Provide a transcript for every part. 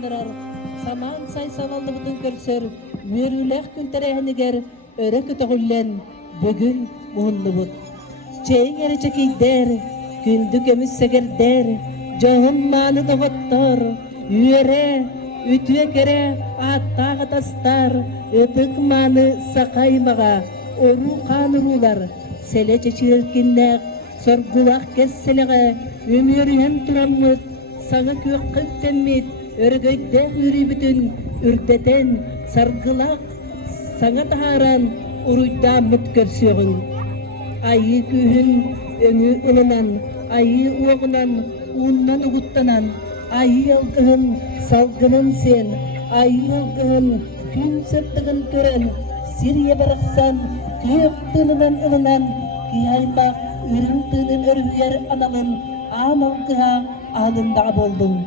ыланнырар, саман сай саваллы бутун көрсөр, мөрүлэх күнтерэхинигер өрө көтөгүллен бүгүн муһунну бут. Чейин эрече кейдер, күндү көмүссегердер, жоғын маны доғыттар, үйере, үтүе кере, аттағы тастар, өтік маны сақаймаға, ору қанырулар, селе чечілкіннәк, соргулақ кесселеғе, өміріен тұраммыт, саңа көк қыттенмет, өргөйде үрі бүтін, үрдетен, саргылақ, саңа тағаран, ұруйда мұт көрсеғін. Айы күйін өңі ұлынан, айы оғынан, уыннан ұғыттанан, айы алғығын салғынын сен, айы алғығын күн сөптігін көрін, сирие барақсан, көк тынынан ұлынан, киаймақ үрін тынын өргер аналын, ан алғыға анындағы болдың.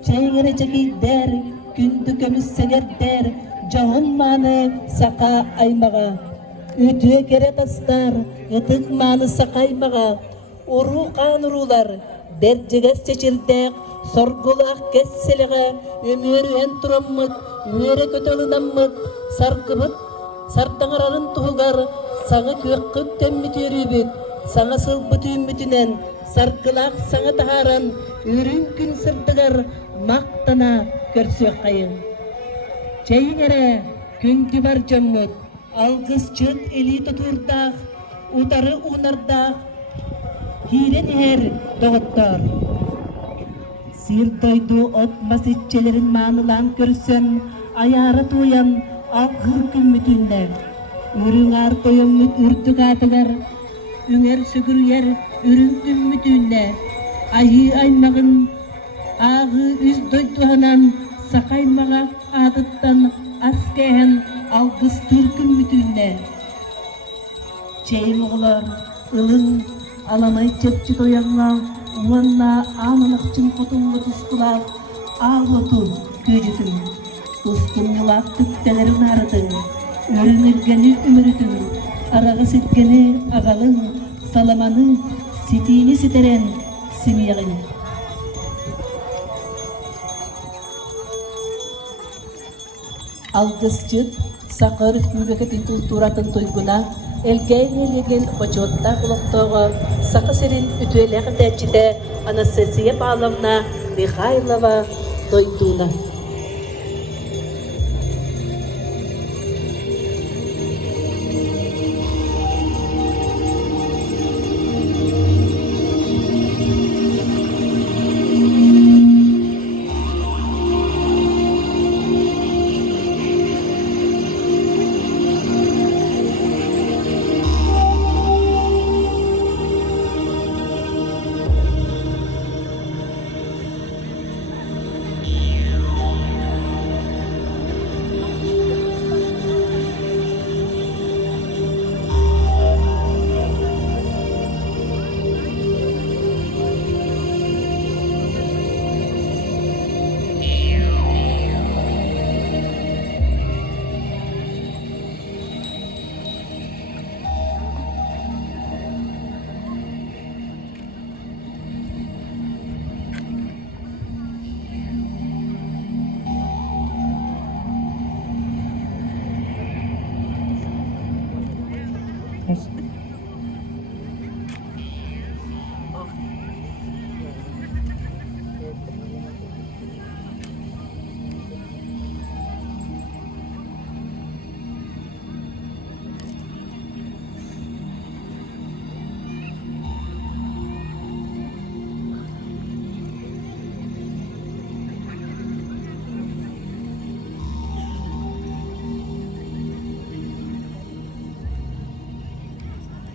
Чайыңыры жекейдер, күнді көміссегердер, жоғын маны сақа аймаға. Үтіе кере тастар, үтік маны сақаймаға, ұру қанырулар, берджігес чечілдек, соргулақ кесселіға, өміріен тұраммыт, өре көтөлінаммыт, сарқыбыт, сартаңырарын тұғығар, саңы көккіт тәмміт өрібіт, саңа сылбыт үмітінен, сарқылақ саңа тағаран, үрін күн сырдығар, мақтана көрсек қайын. Чейін әрі, күнді бар жаммыт, алғыз чыт елі тұтырдақ, ұтары ұнардақ, хирен әр доғыттар. Сирдойду от маситчелерін манылан көрсен, аяры тоян алғыр күммітінде. Үрің ар тояңмыт үрдік атығар, үңер сүгірер үрін күммітінде. Айы аймағын ағы үз дойдуғанан, сақаймаға адыттан аскәйін алғыз түркін мүтінде. Чейін оғылар, ылың, аламай чепчі тояңла, уанна аманақчын қотыңғы тұстыла, ағлоту көжітің. Тұстың ұлақ түктелерін арыды, өрін үргені үмірітің, араға сеткені ағалың, саламаны сетейіне сетерен семияғын. Алгысчыт сақыр мемлекеттің культуратын тойгуна элгейнелеген почетта құлақтауға сақы серин үтуелеғі дәчіде Анастасия Павловна Михайлова тойдуна.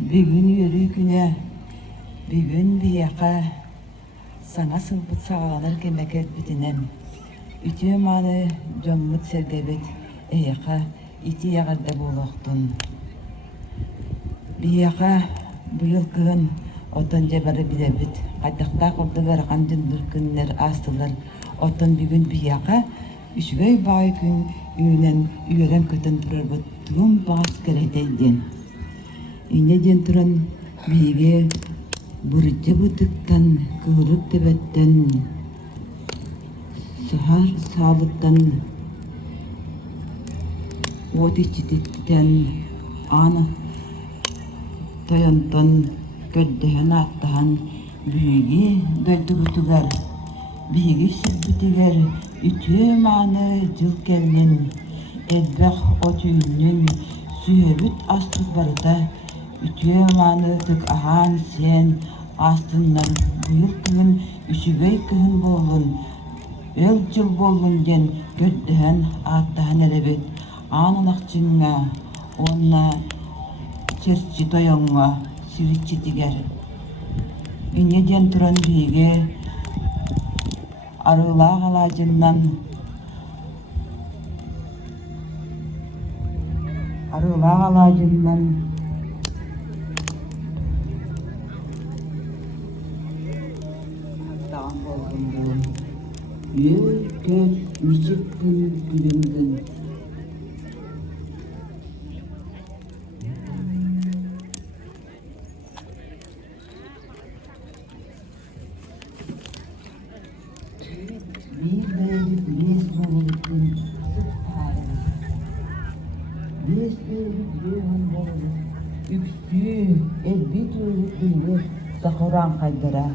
Бүгін өрі күні, бүгін бияқа, саңа сылбыт сағалар кемекет бітінен. Үтіе маны жоммыт сергебет, әйеқа, ити яғарда болуқтын. Бияқа бұйыл күн, отын жабары білебіт. Қайдақта құрдығар қандын дүркінлер астылар. Отын бүгін бияқа, үшгөй бай күн үйінен үйерен көтін тұрар бұд. Тұғым бағас керетейден. Инеден тұран бейге бұрытте бұтықтан, күйрік тебеттен Sahar sağlıktan ot içititten ana toyantan köddehen attahan büyügi döydübütüger büyügi sürbütüger ütü manı jıl kelnin elbek otüynün sühebüt astık barıda ütü manı tık ahan sen astınlar buyur kıhın üsügey kıhın bolun el jıl bolun den köddehen attahan erebet ananakçınga onna çerçi toyonga siritçi diger inye den turan biige arılağı alacından dağın bolgundu yür köp niçik gün gülümdün bir beylik les bolukun les beylik lehan boluk üksü elbet öğretmenler sakuran kaydıra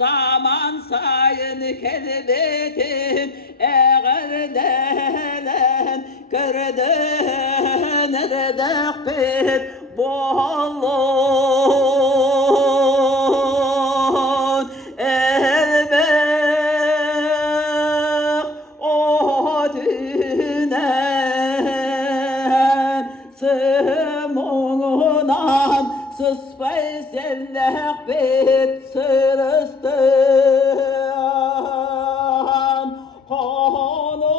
Saman sayın kelbetin eğerdelen kırden erdek bir bolun elbek o dünen sımonunam sıspay sellek bit sırıstan honu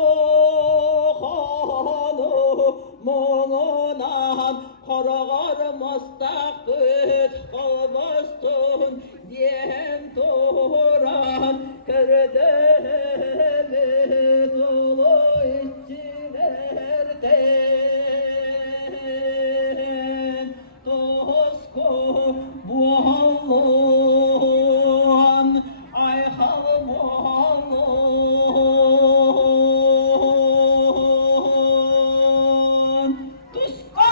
monunam korgar mustak bit kalbastun diyem turan kırdemi dolu içilerden tosko buhalun ay hal buhalun tusko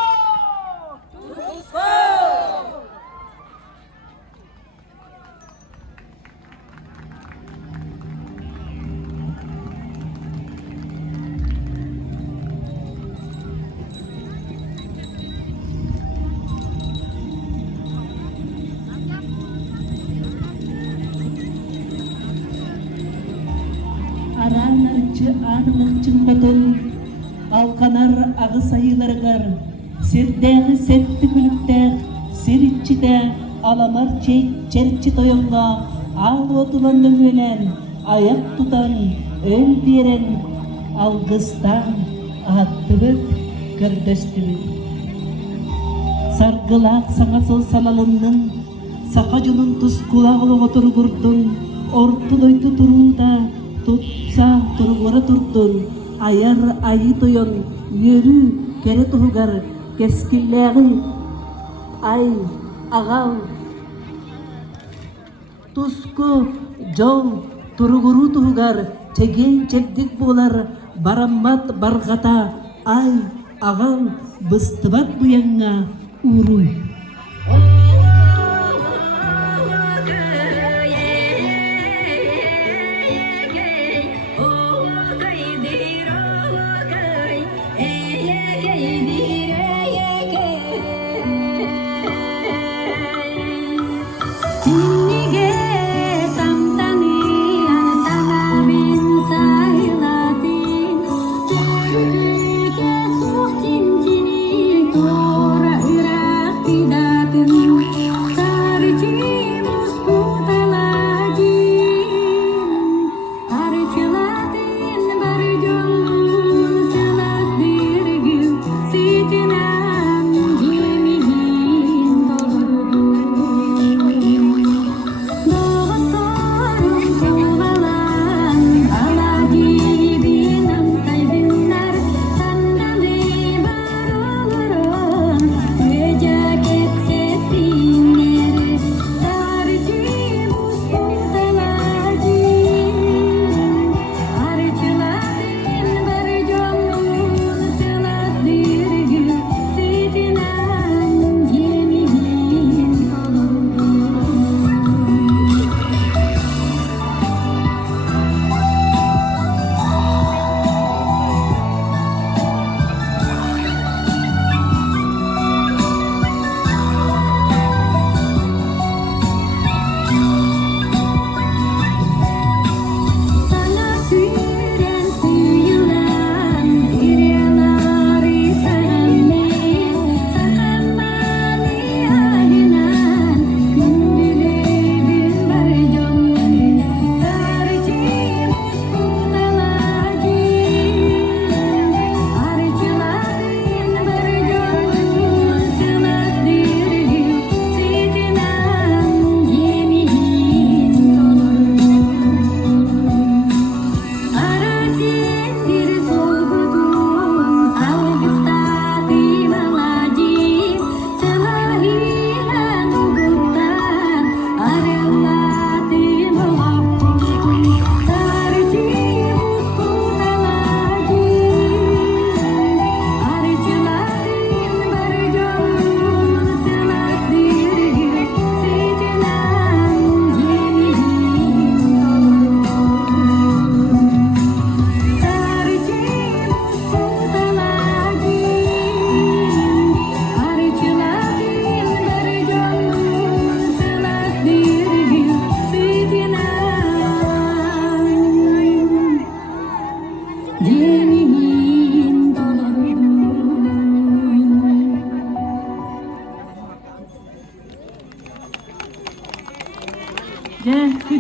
aranarçı anlıkçın kotun alkanar ağı sayılargar sirdäği setti gülükdäk siritçide alamar çerçi toyonga ağ otulandı ölen ayak tutan öl diren algıstan attıbıt kırdöstübüt sargılak saŋasıl salalının sakacunun tuz kulağılı oturgurdun ortu doytu turuda tutsa turgura turtun ayar ayı toyon yürü kere tuhugar keskilleğin ay ağal tuzku jol turguru tuhugar çegen çekdik bolar barammat bargata ay ağal bıstıbat buyanga uruy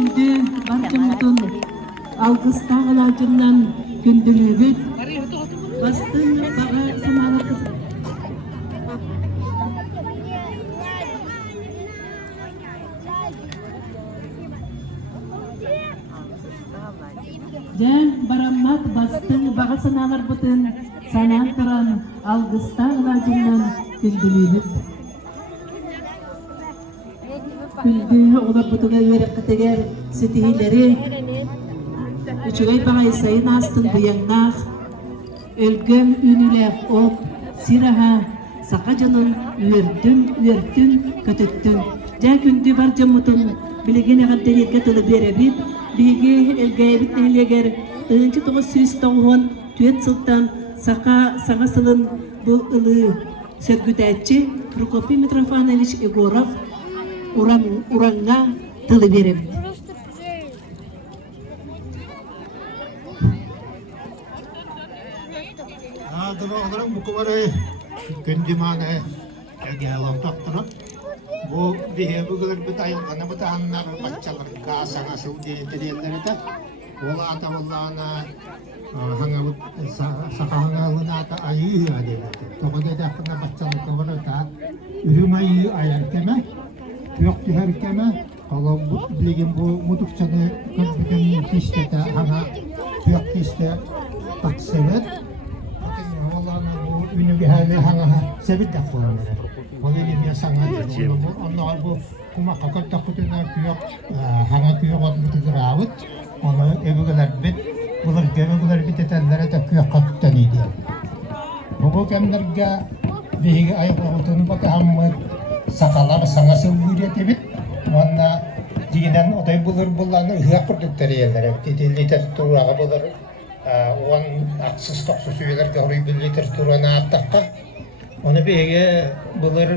күндү барчамытын алгыстагылажынан күндүлүбүт бастын бага саналып Жа бараммат бастың бага саналар бутын санан туран алгыстагылажынан күндүлүбүт Күлді олар бұтыға өріқтігер сетігілері Үчігай бағай сайын астын бұяңнақ Өлгім үнілеп оп, сираға Сақа жанын үйірттін, көтіттін Жа күнді бар жамытын білеген ағадда ерге тұлы беребет Биге әлгәйбіт әлегер 1990 түйет сылттан саға сылын бұл ұлы сөргүтәтчі Прокопий Митрофанович Егоров Уранга тылы берем. Дұрағыларың бұқы бары күндіманы әгелі тоқтырып, бұл бейе бүгілер бүт айылғаны бүт аннар бачалар қасаңа сылдейдерелер еді. Ол ата болағына сақағына алына ата айы әделер. Тоғыда дәқына бачалар көбір өта үрім айы аяр кеме. Yok herkeme kalau bilgin bu mutlulukçanı köprüden kişide hana yok kişide tak sebet. Allah'ın bu ünlü bir hali hana sebet de kullanır. Böyle bir sanat. Onlar bu kuma kakak takutuna yok hana yok atmıştır avut. Onu evler bit. Bunlar evler bit etenlere de yok kakuktan idi. Bu kemlerge bir ayıp olduğunu bakamadı. Sakalar sana sığırıyor tebit. Onunla dinen oday bulur hıyak kurdukları yerlere. Literaturaga bulur. On aksız toksuz üyeler görüyor bir literaturana attakka. Onu bege bulur.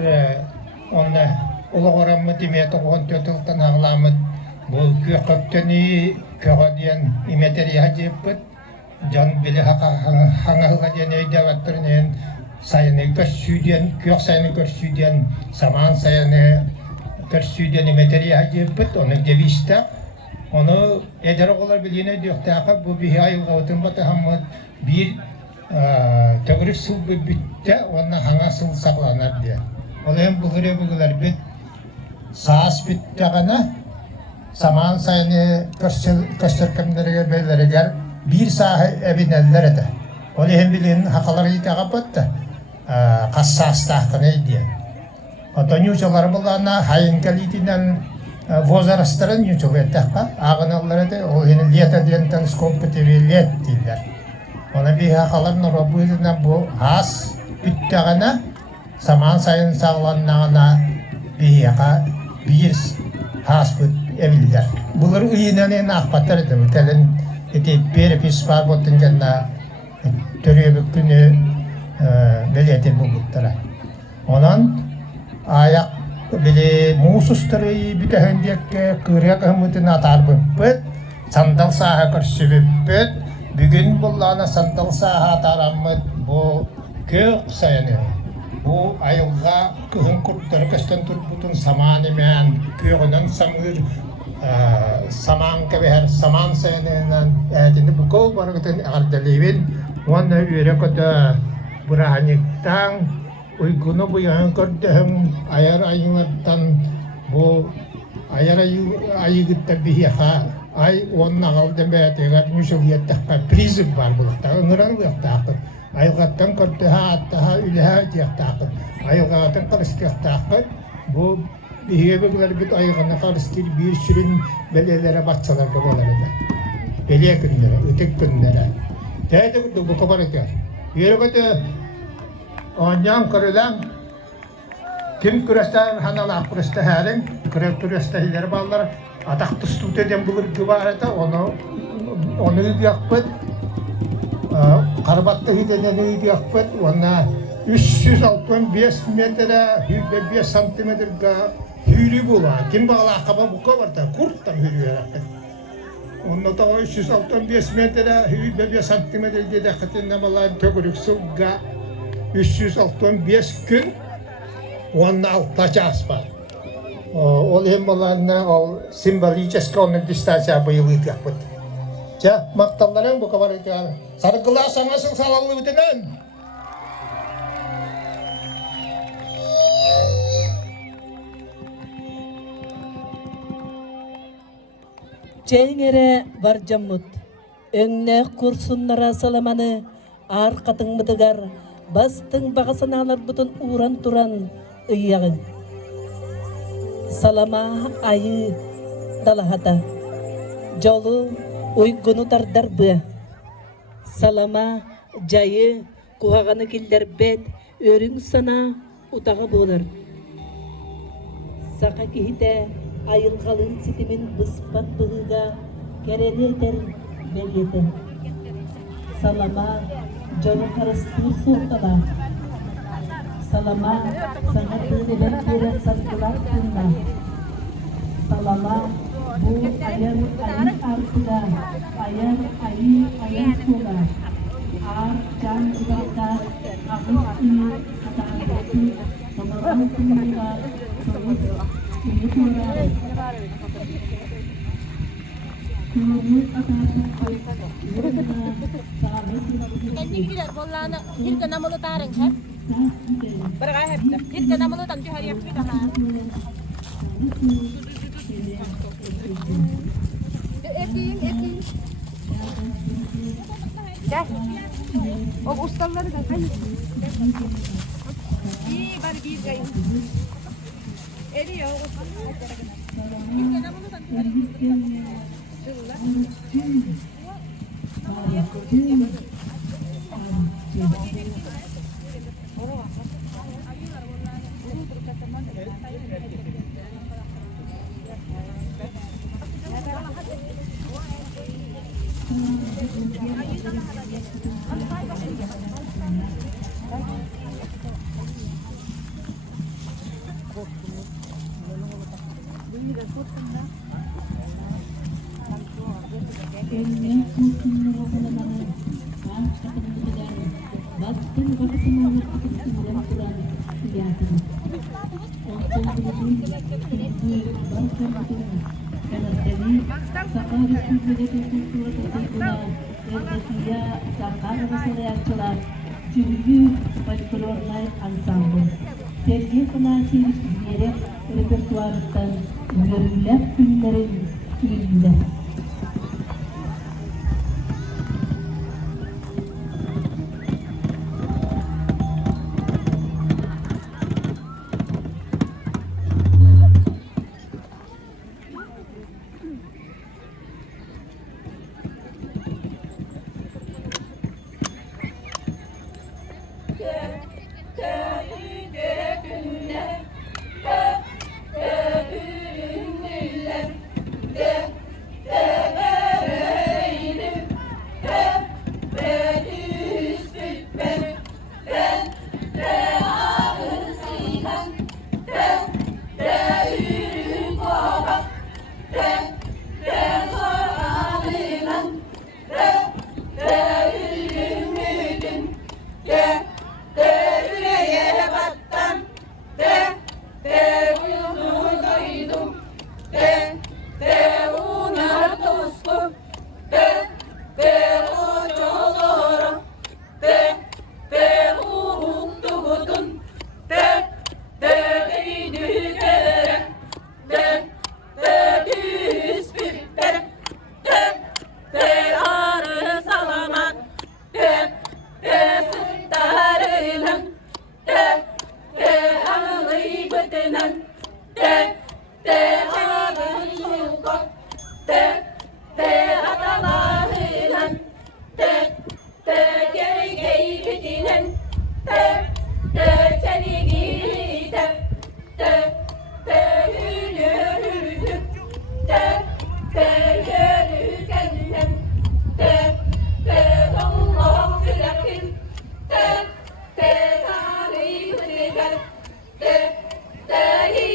Onunla ulu oranmı demeye toğun tötülten ağlamı. Bu kökökteni köke diyen imeteri hacipet. Can bile hangahıga diyen eydevattırın sayını görsüden, kök sayını görsüden, saman sayını görsüden imeteri hacipet, onu deviste. Onu eder oğullar bildiğine diyor ki bu bir ayılga otun batı hamad bir tegrif sul bitte, ona hanga sul saklanır diye. Olayım bulur bit, saas bitte gana, saman sayını gösterkemlere belirler gel, bir sahi evineller ede. Olayım bildiğin hakaları yitağa battı. Kassastahkını diye. Oto nyuçalar bulana hayın kalitinden vozarastırın nyuçalı ettikka. Ağınalları da o yine liyata diyentten skompetivi liyat değiller. Ona bir hakaların robuyduğundan bu has bütteğine saman sayın sağlanağına bir yaka bir has büt evliler. Bunlar uyunan akbatlar edim. Telin eti bir pispar botun kendine törüye bükünü belirtin bulutlara. Onun ayak bile mususları bütün diye kırık ahmetine atar bıt. Sandal saha karşı bıt. Bugün bullana sandal saha atar ahmet bu kök sayını. Bu ayılga kıhın kurtları kaçtan turbutun saman imen köğünden samır saman keber saman sayının etini bu kol barakatın ardalevin. Ona üyere kadar Burahaniktan uygunu bu yang kordahım ayar ayuatan bu ayar ayu tabiha ay onna galde be tegat musuliyat ta prizim var bu ta ngran bu ta ay gatan kordaha ta ilaha ta ay gatan karıştı ta bu bihebeler bit ay gana karıştı bir sürün belelere batsalar babalara da beliye günlere ötek günlere teyde bu kabarıklar yere bata ondan kırılan kim küresler hanalar küresler herin küresler ileri bağlar atak tustut eden bulur gübarete onu yapıp karbatta hideden yapıp ona 365 metre 105 santimetre hürü bulan kim bağlar kaba bu kabarta kurttan hürüyor. Onun da 365 metre 105 santimetre diye katında malan tögürük sulga 365 gün onun altta asfalt. Ол hem баларына ол символический onun дистанция быйылы тяпыт. Ja, макталларың бу кабар икән. Сарыкла саңасың салалы үтенен. Çeğngere var jamut. Önne kursunlara salamаны arkatın mıdıgar. Bastın bağasını alır butun uğran turan ıyağın. Salama ayı dalahata. Jolu uygunu tardar bı. Salama jayı kuhağını killer bet. Örün sana utağı bolar. Saka kihite ayılgalın sitimin bıspat bığıga kerede eder belirti. Salama jolu karıştır sortala. Salama sangat berilen kiren sarkılar kunda. Salama bu ayar ayı arkıda. Ayar ayı ayar kula. Ar can ibaka ahus ini kata berarti pemeran pemerintah terus ini kurang. Kulumut akan sampai Kendikiler bollana hirka namulu tareng hep. Berkah hep. Hirka namulu tanju hari yang kita har. Ekin. Dah. O ustaları da kayın. İyi bari bir kayın. Eriyor. Hirka namulu tanju hari. Sergi penasi direk repertuar dan ngerilap pindarin indah. Te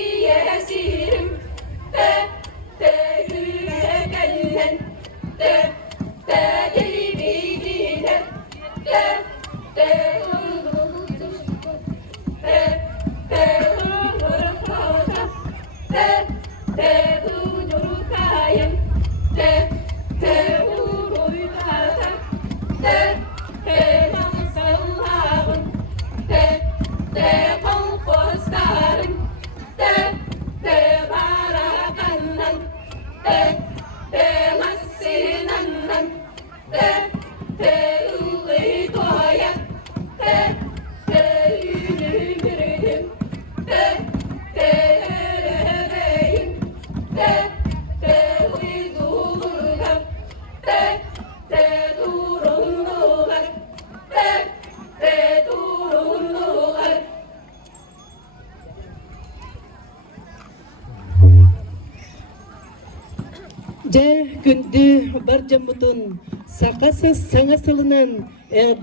күнді бар жаммутун сақасы саңа сылынан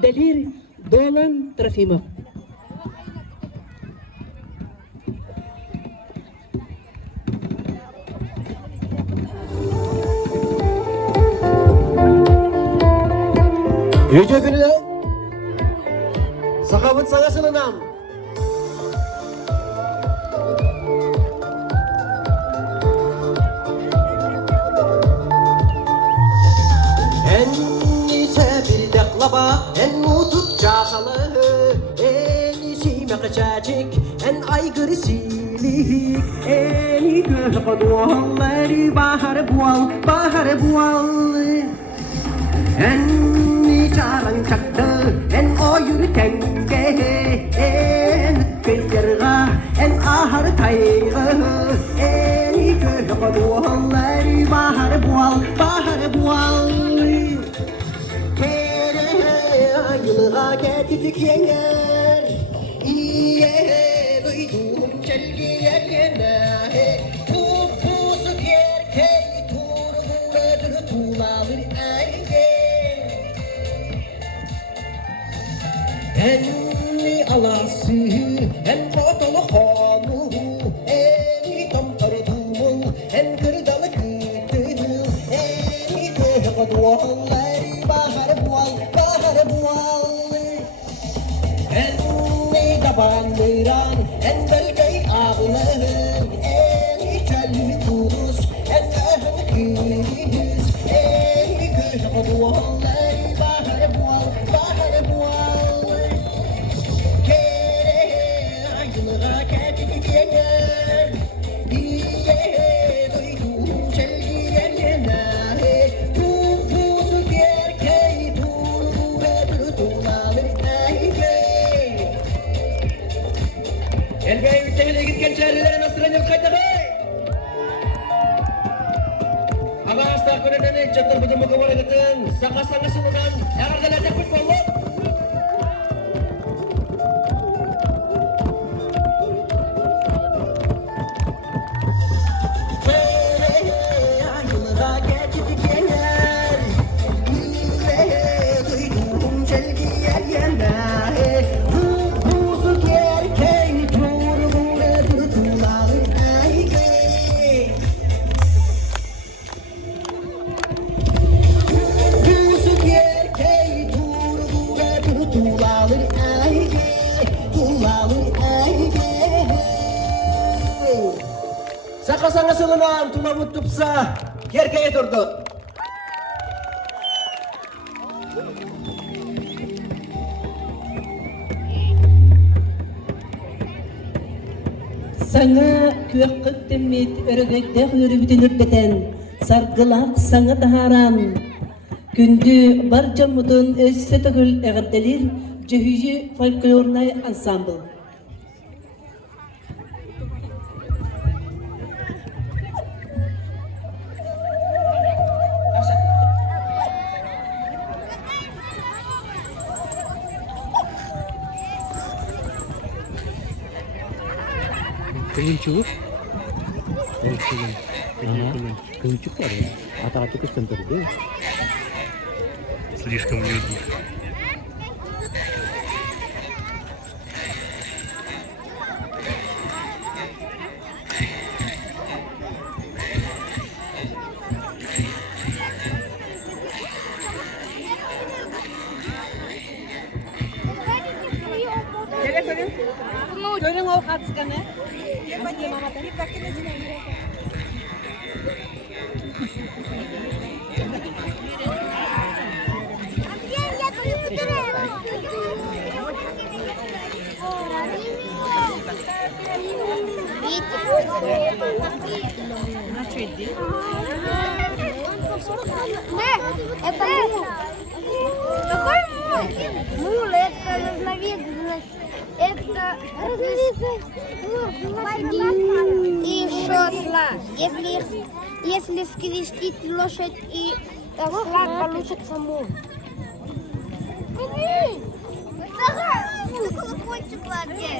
Далир Долан Трофимов. Yüce günü Sakabıt Sagası'ndan En ise bir deklaba en mutut çakalı En isi mekçacık en aygırı silik En iyi kadualları bahar bual En Charang çaktı, en o yürütenge, en kıyırga, en ahar tayyı, en ikı kadualları bahar bual. Kere yılga getidik yener, iye duydum çelgiye gene, tupusu gerkey turgunadır tuğlalır ayge. En alası, en botolu konu, en tamtarı dumul, en kırdalı kıtı, en kıhkadualları bahar bual. En tabandıran, en belgey ağlarım, en çölü tuz, en ahını kırız, en kıhkadualları bahar bual. Elbey müttehile gitken çarelerine nasıl kaydı Ama hasta konedeni çatır bıcı mukabara gittin Sanga sunudan Eğerdeler tekbir bollu Sanga sılınan tulamut tupsa Kerkeye durdu. Sana küyakık demmet örgekte yürübütün ürketen sargılak sana taharan kündü bar jamudun össe tögül eğittelir cehüyü folklornay ansambl. Kelinci kelinci var ya. Ata-ata kesenterdi. Слишком людно. Görün o katskanı. Это мул. Какой мул? Мул это разновидность. Это и шосла. Если скрестить лошадь и слаг, получится мул. Колокольчик ладья.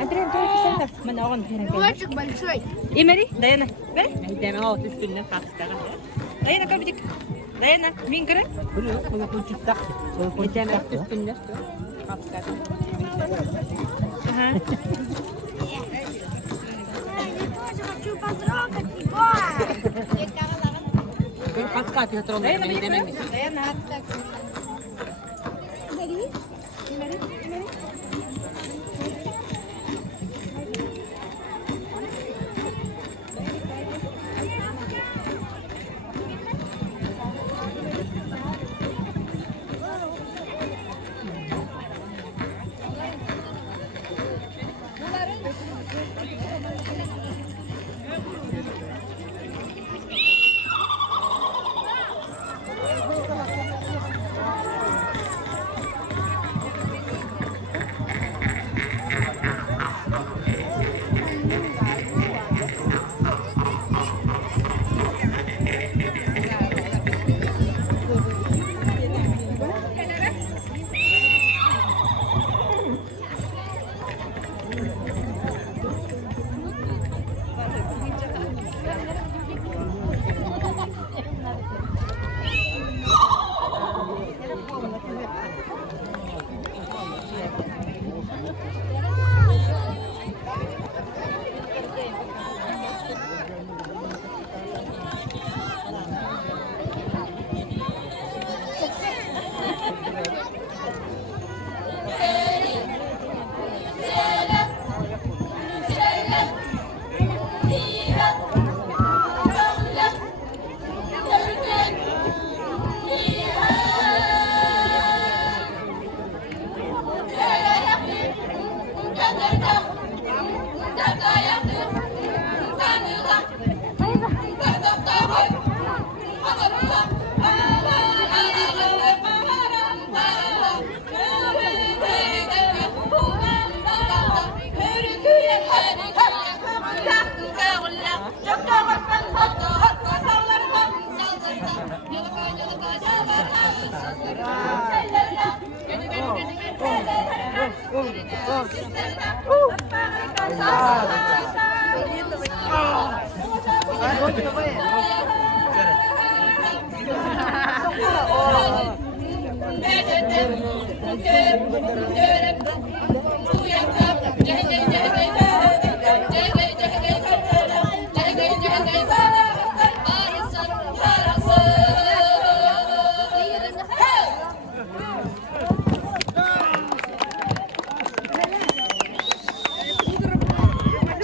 Адрен, ты писала. Манагон херен. Мальчик большой. Имери, Даяна. Бер. Даяна о төсүннө кастага. Даяна кабидик. Даяна, мин кире. 그래, 거기 꿀집 딱. 거기 꿀집 Даяна 딱. төсүннө кастага. Ага. Я тоже хочу потрогать его. Каскати тронда мени демеми. Даяна.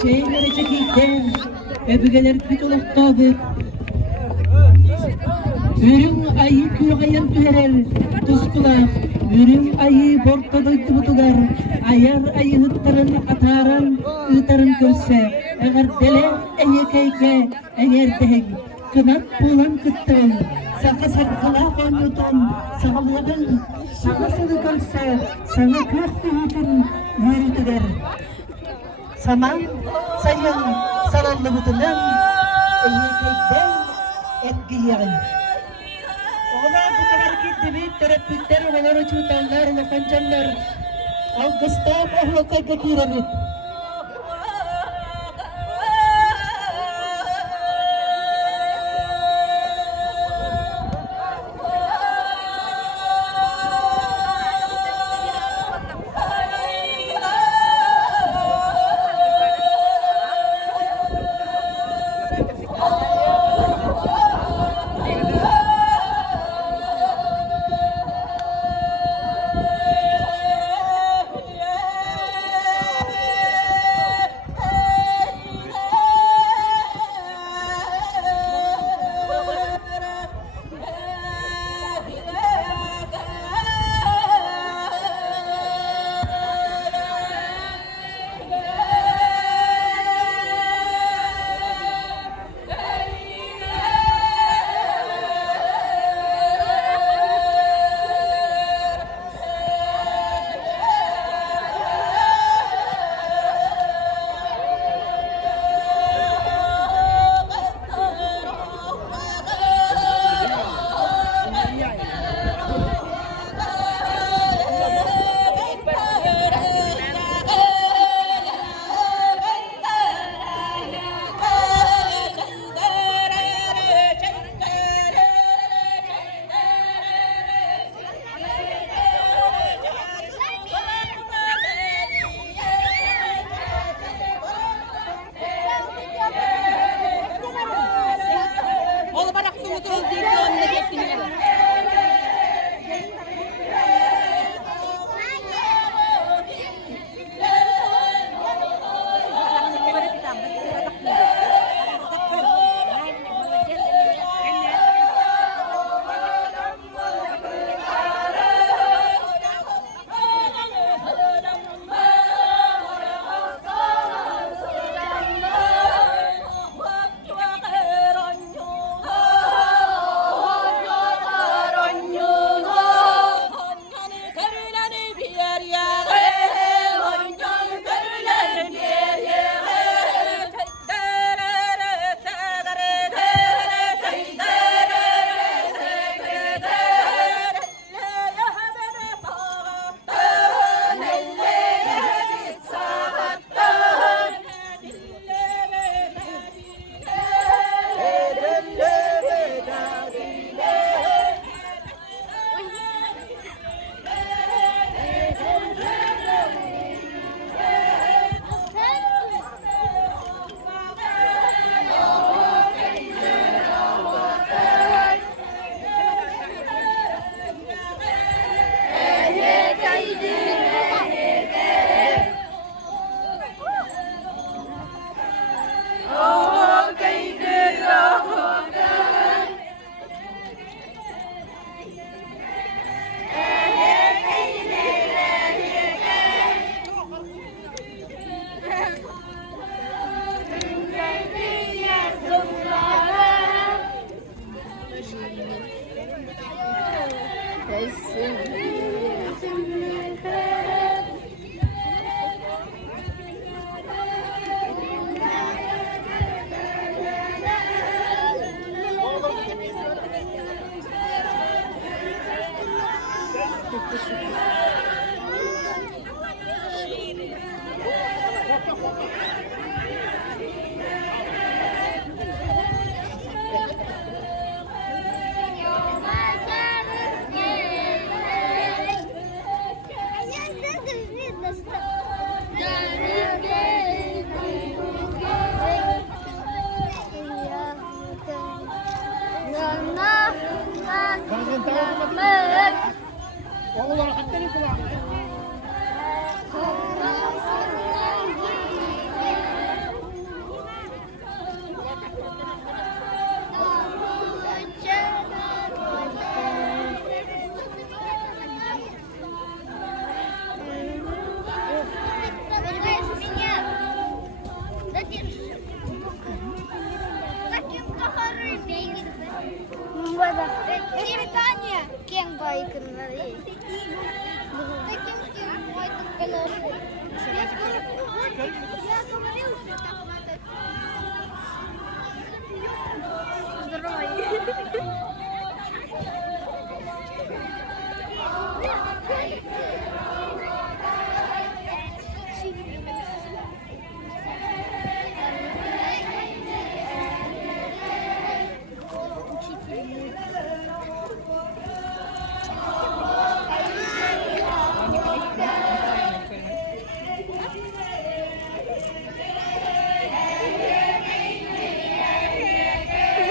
Çeyleri çekilken, öbügeler pitoluktadır. Ürün ayı külgayan tüherel, tuskula. Ürün ayı bortadoydu butugar. Ayar ayı hıttarın ataran, hıttarın körse. Eğer dele enyekeyke, eğer deheg. Kınat bulan kıttın. Saka sarkala koynutun, sağlığın. Sana sını körse, sana kırtı hıtın, yürütüger. Saman, sayang, sarang labutunan, enyekeyden, etkiyan. Ola bu kadar gitti terapitler olarak çutanlar ve kancanlar. Ağustos ahlaka getirir.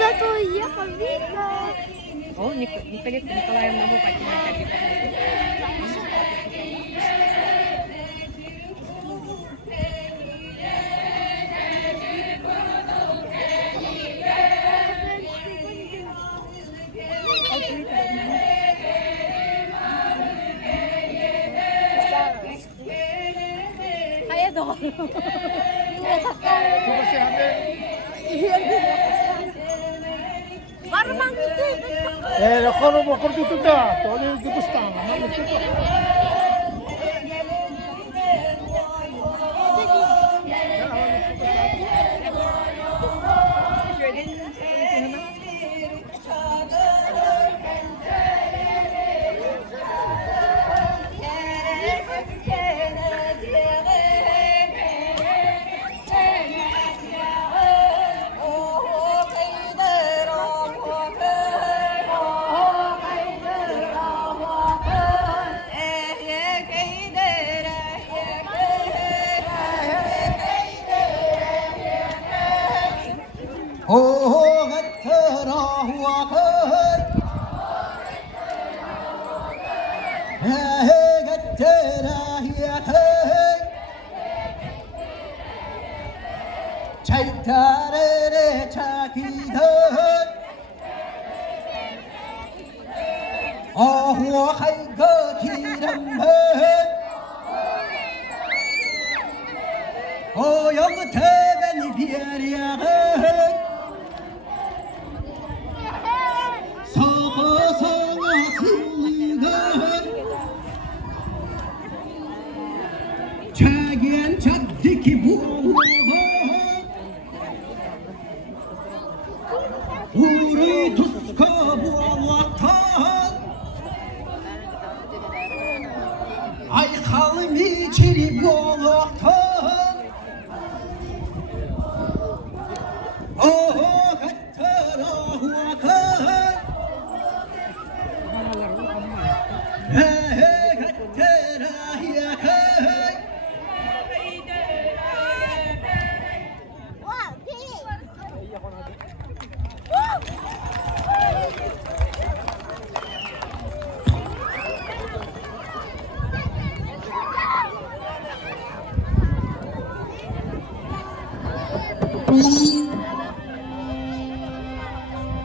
Зато уехал Вика. О, Николаевна Мукатина. Varman gitti. Konu bakırdı da, tole Gürcistan.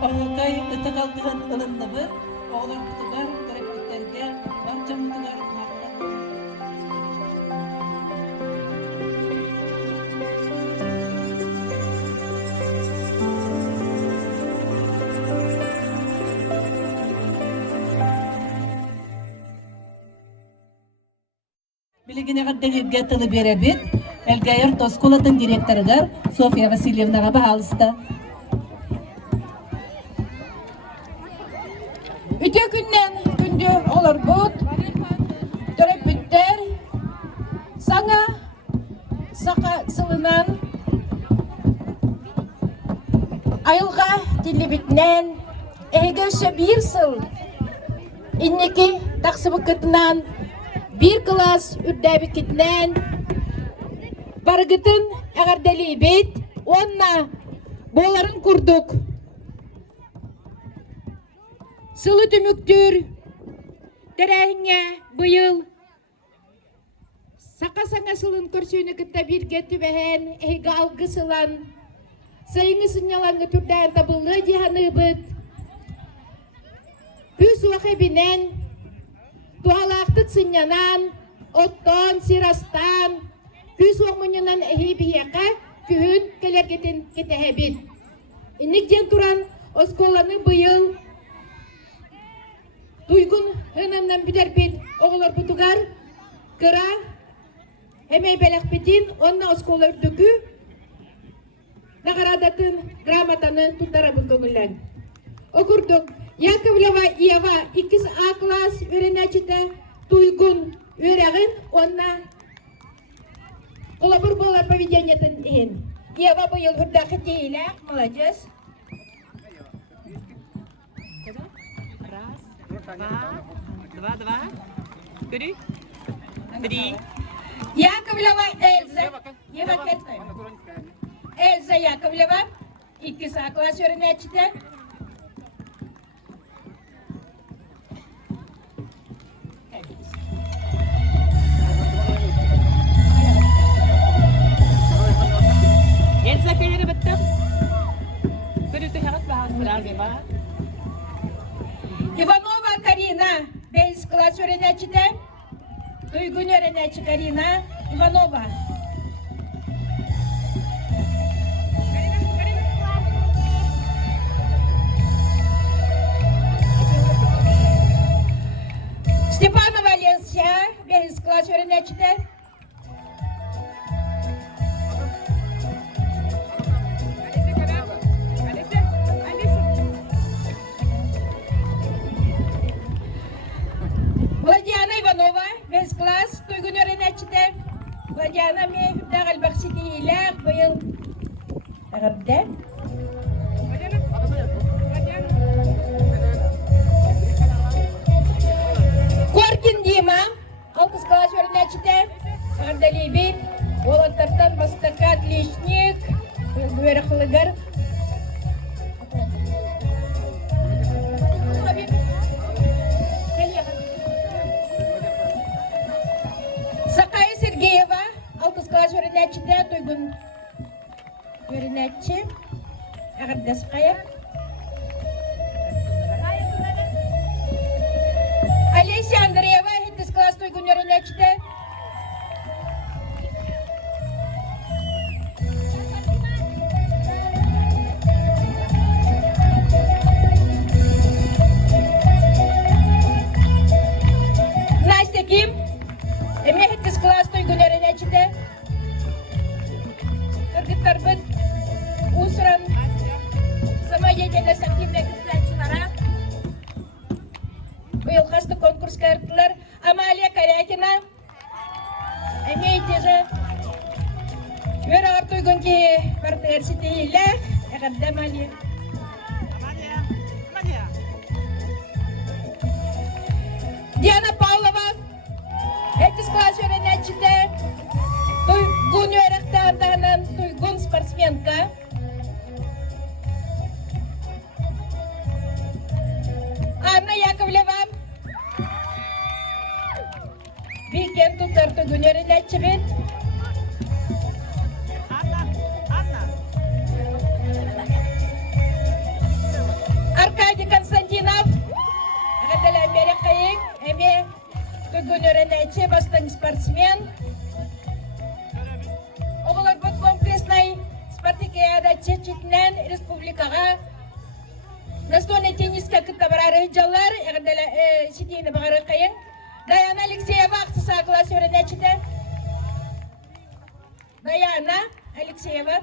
Ağakay ıtıkaldıgan ılınlıbı, oğlan kutugar, görevliklerge, barca mutugar, mardan. Bilgine kadar tılı berebit, Elgayar Toskolat'ın direktörügar Sofya Vasilyevna'ga bağlısta. Üte günden gündü olur bu. Törepütter. Sana saka sılınan ayılga dili bitnen ehegöse bir sıl inneki taksıbı kıtınan bir klas ürdäbi kitnen bargıtın eğer deli bit onna boların kurduk. Sılı tümüktür, terähiňe bıyıl. Saka-sanga sılın körsüýüne gıtta bir getübehen, ehge algı sılan. Sayıngı sınyalanğı türden tabıllı dihanıbıt. Püs vakibinen, tuhalaktık sınyanan, otton, sirastan, püs vakmunyanan ehi bihiyaka, kühün keler getin ketehebit. İnnik jen turan, oskolanı bıyıl, Duygun hınandan bider bit oğullar butugar, kıra, Emey belakpetin onna oskolardaki nagaradатын грамотаны туттарабын көңіллән. Окурдук Яковлева Ева 2А класс öğrenecide туйгун öğregin onna Колабур болар поведениятын ен. Ева быйыл хүрдәқі дейлі, молодец. Два. Три. Яковлева Эльза. Ева кетті. Эльза Яковлева 2А класс öğrenecide. Elsa kayara battım. Kırıtı harat bahas lazım ha. Иванова Карина, 5 класс öğrencide. Duygun öğrenci Карина Иванова. Степанова Валенсия, 5 класс öğrencide. Владиана Иванова, весь класс, Туйгун öğrencide. Владиана мне дагал бахсити илях, был Рабде. Коркин Дима, 6 класс öğrencide. Ардалибин, Волотартан Бастака, отличник, Гверахлыгар. Сакая Сергеева, 6 класс öğrencide, Туйгун öğrenci. Ардасқая. Олеся Андреева, 7 класс Туйгун öğrencide. Настя Ким, 7 класс Туйгун öğrencide. Kırgıtlar bit, Usran, Самоедение с активной кстати. Был хасты конкурс картылар. Амалия Корякина. Имейте же. Вера Артуйгунки партнер сетейлі. Әғадда Амалия. Диана Павлова. 5 класс öğrencide. Туйгун öğretmenlerinin Туйгун спортсменка. Анна Яковлева. Weekend tutar Туйгун öğrenci bit. Arkady Konstantinov. Adalah Amerika'yı. Eme Туйгун öğrenci, бастан спортсмен. Oğullar bu komplesnay Спартакиада Чечетнен республикаға настольный тенниске кітабарары жалар, ағадала сетейді бағары қайын. Даяна Алексеева, 6 класс öğrencide. Dayana Alexeyeva.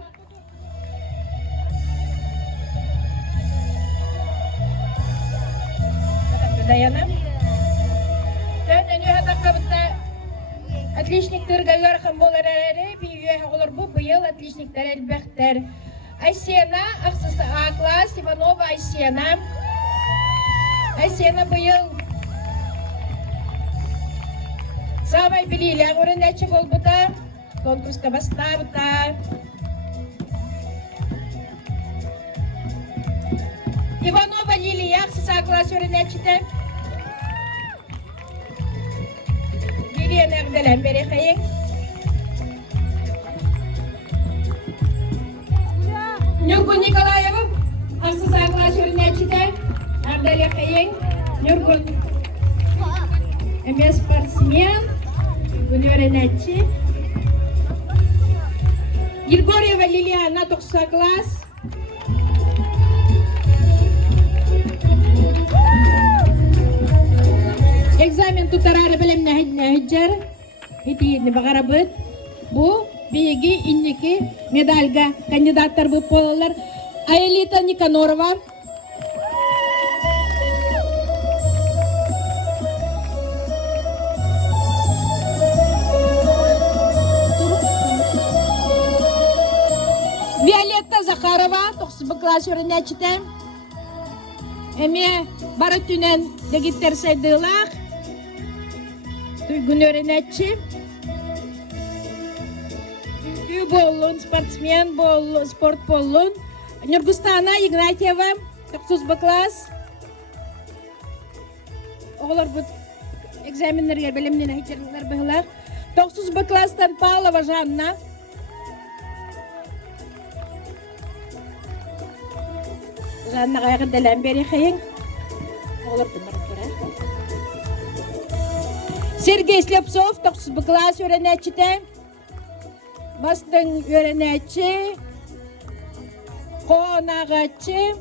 Dayana. Дәнәне хатакабытта отличниктер галархан боларары, бие олар бу быел отличниктер әлбәхтер. Айсена, 6 класс, Иванова Айсена. Айсена быел самай билиле öğrenci болбута, конкурска бастабыта. Иванова Лилия, 6 класс öğrencide. Лилия нәгделән бере қайын. Нюргун Николаева, 6 класс öğrencide. Нәгделе қайын. Нюргун. Эме спортсмен, Нюргун öğrenci. Егорьева Лилиана, 9 класс. Экзамен тутарары білімні хиджар. Хитиедні бағарабыт. bu bigi inniki medalga kandidatlar bu polalar. Aelita Nikanорова. Violetta Zakharova, 9 класс öğrenecide. Eme baratünen de gitterseydiler. Duygun öğreneci. Ü bollun, sportsmen bollun, sport bollun. Nurgustana Ignatieva, 9 класс. Oğlar bu egzaminlerge bilimden hicirler bıhlar. 9 класс'tan Pavlova Жанна. Жанна кайгы делен бери хейин. Olur bunlar kere. Sergey Slepsov 9 класс öğrenecide. Bastın öğreneci. Konağaçı.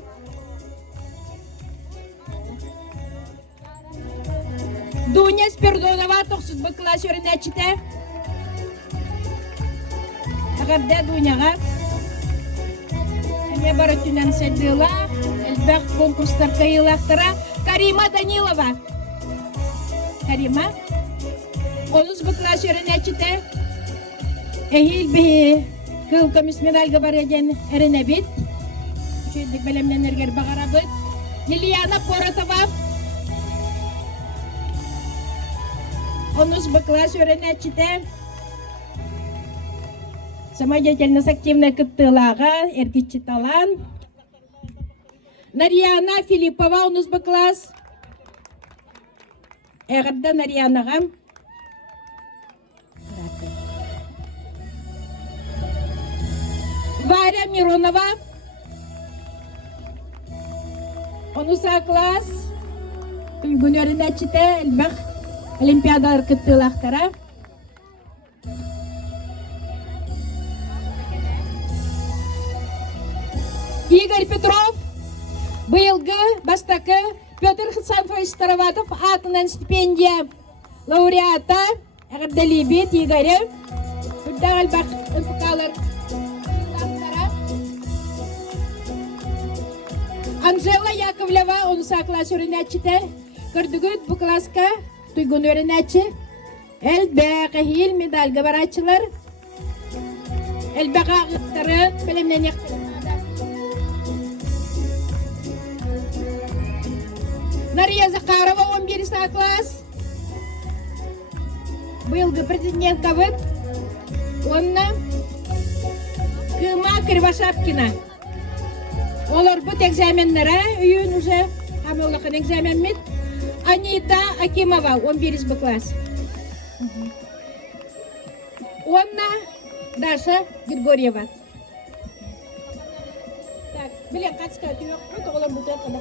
Dunya Spirdonova 9 класс öğrenecide. Agarda Dunyaga. Ne baratünen seddiler. Elbek konkurslar kayılaktıra. Karima Danilova. Karima. 10 класс öğrenecide. Ehil bir kıl komis medalga barajan erenebit. Şöyle belemlenlerger bagarabit. Liliana Poratova. 10 класс öğrenecide. Самостоятельность активная кыттылага, эркичи талан. Нарьяна Филиппова, 10 класс. Эгадда Нарьянаға. Варя Миронова, 10 класс. Gün öğrenecide, elbaq, Olimpiadalar kıttılaqtara. Игорь Петров, быйылгы бастакы Петр Хасанфович Староватов атынан стипендия лауреата Эгаддалибит Игорь. Үддағал бақ ынпықалар. Анжела Яковлева 10 класс öğrenecide. Kırdıgıt bu klaska Duygun öğreneci. Elbaq ehil medalga baraçılar. Elbaq ağıtların bilimden yaktırın. Нария Захарова 11 класс. Быйылгы президент кабыт. Онна Кыма Кривошапкина. Олар бут экзаменлere үйін уже хамылықын экзамен мит. Анита Акимова 11 класс. Онна Даша Григорьева. Так, білен қатысқа түйек бұд, олар бұд өтіні.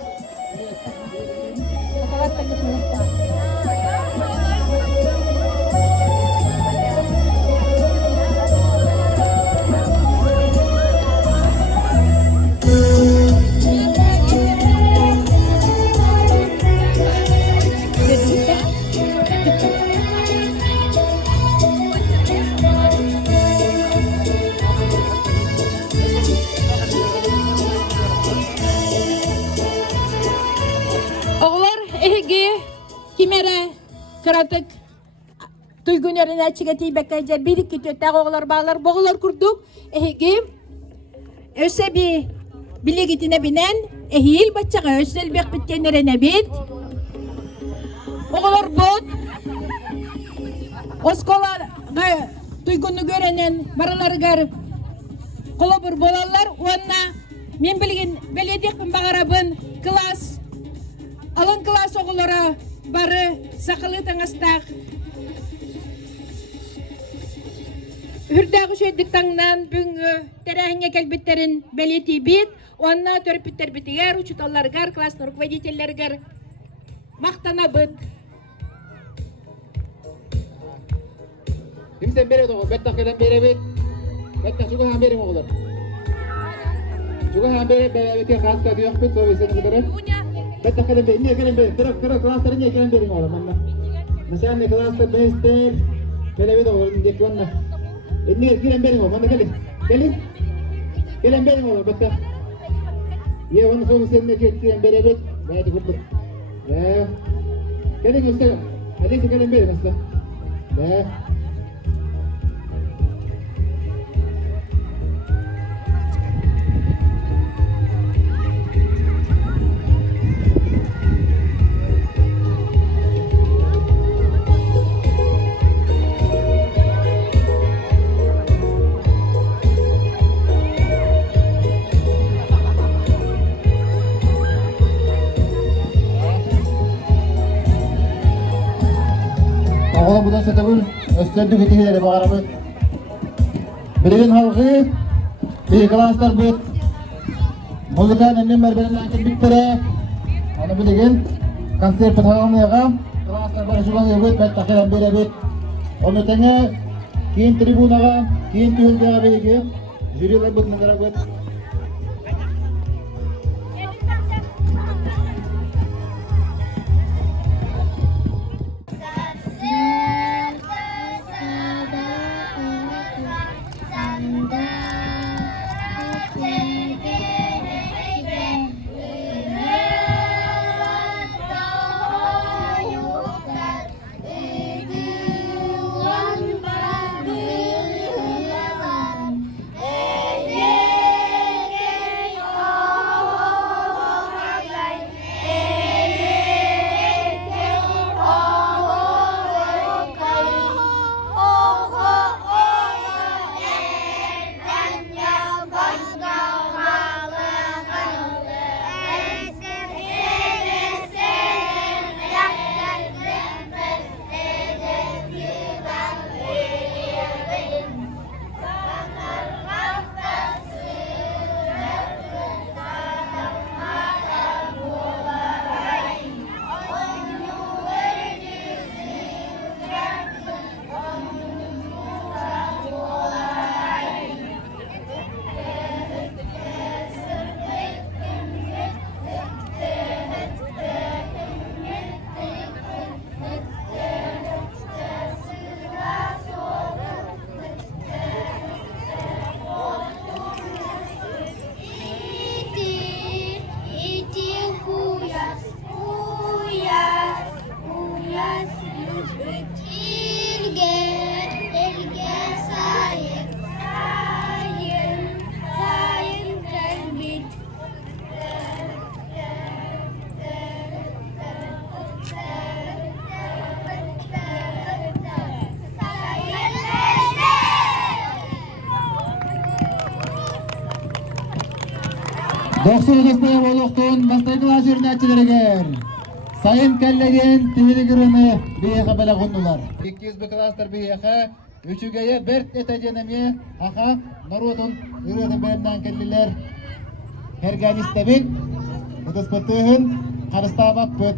Kimere kıratık Duygun öğreneciga tiybekkecer birik kütüttağ oğlar bağlar boğular kurduk. Ehigi öse bir biligitine binen ehil batçağa ösel bek bitten öğrenebit. Oğlar bot oskola Duygun'u görenen baralar gar kolobur bolallar onna men bilgin belediyekpin bağarabın klas alın klas oğullara barı sakalı tangastak. Hürdağ şöydük tangnan büngü terahine kelbitlerin beleti bit. Onna törpütter bitiger, uçutallar gar, klas rukovoditeller gar. Maktana bit. Kimsen beri oğlum, bettak gelen beri bit. Bettak juga hampir mi oğlum? Juga hampir beri khas kadi yok bit, so bisa negara. Bettak gelen beri, ini gelen beri, terus kelaslarnya gelen beri oğlum anda. Mesela ne kelaslar bester, beri bit oğlum, dek yonna. İnne giren benim oğlum. Bana gelin. Gelin. Gelen benim oğlum. Batta. Ye onu sonu seninle giren beraber. Hadi kurduk. Ve gelin göster. Hadi gelin benim aslında. Ve oğlum bu da setebül östürdük etihileri bağıramı. Bilgin halkı, bir klaslar büyük. Müzikanın önüm berberinden bittere. Onu bilgin, konser tamamlayalım. Klaslar barışılan yürüt, ben takılan bir bit. Onu tenge, kiyin tribunaga, kiyin tühülgeye bilgi. Jüriler büyük mendara büyük. Doksan odasına boluktun, bastay klas yürünetçilerigen. Sayın kellegen tühili gürünü biyeğe bela kundular. 200 bir klaslar biyeğe, üçügeye bert etecenemiye, haka, narudun, yürüyordun benimden kelliler. Hergen istemik, udus pötühün, karıstabak pöt.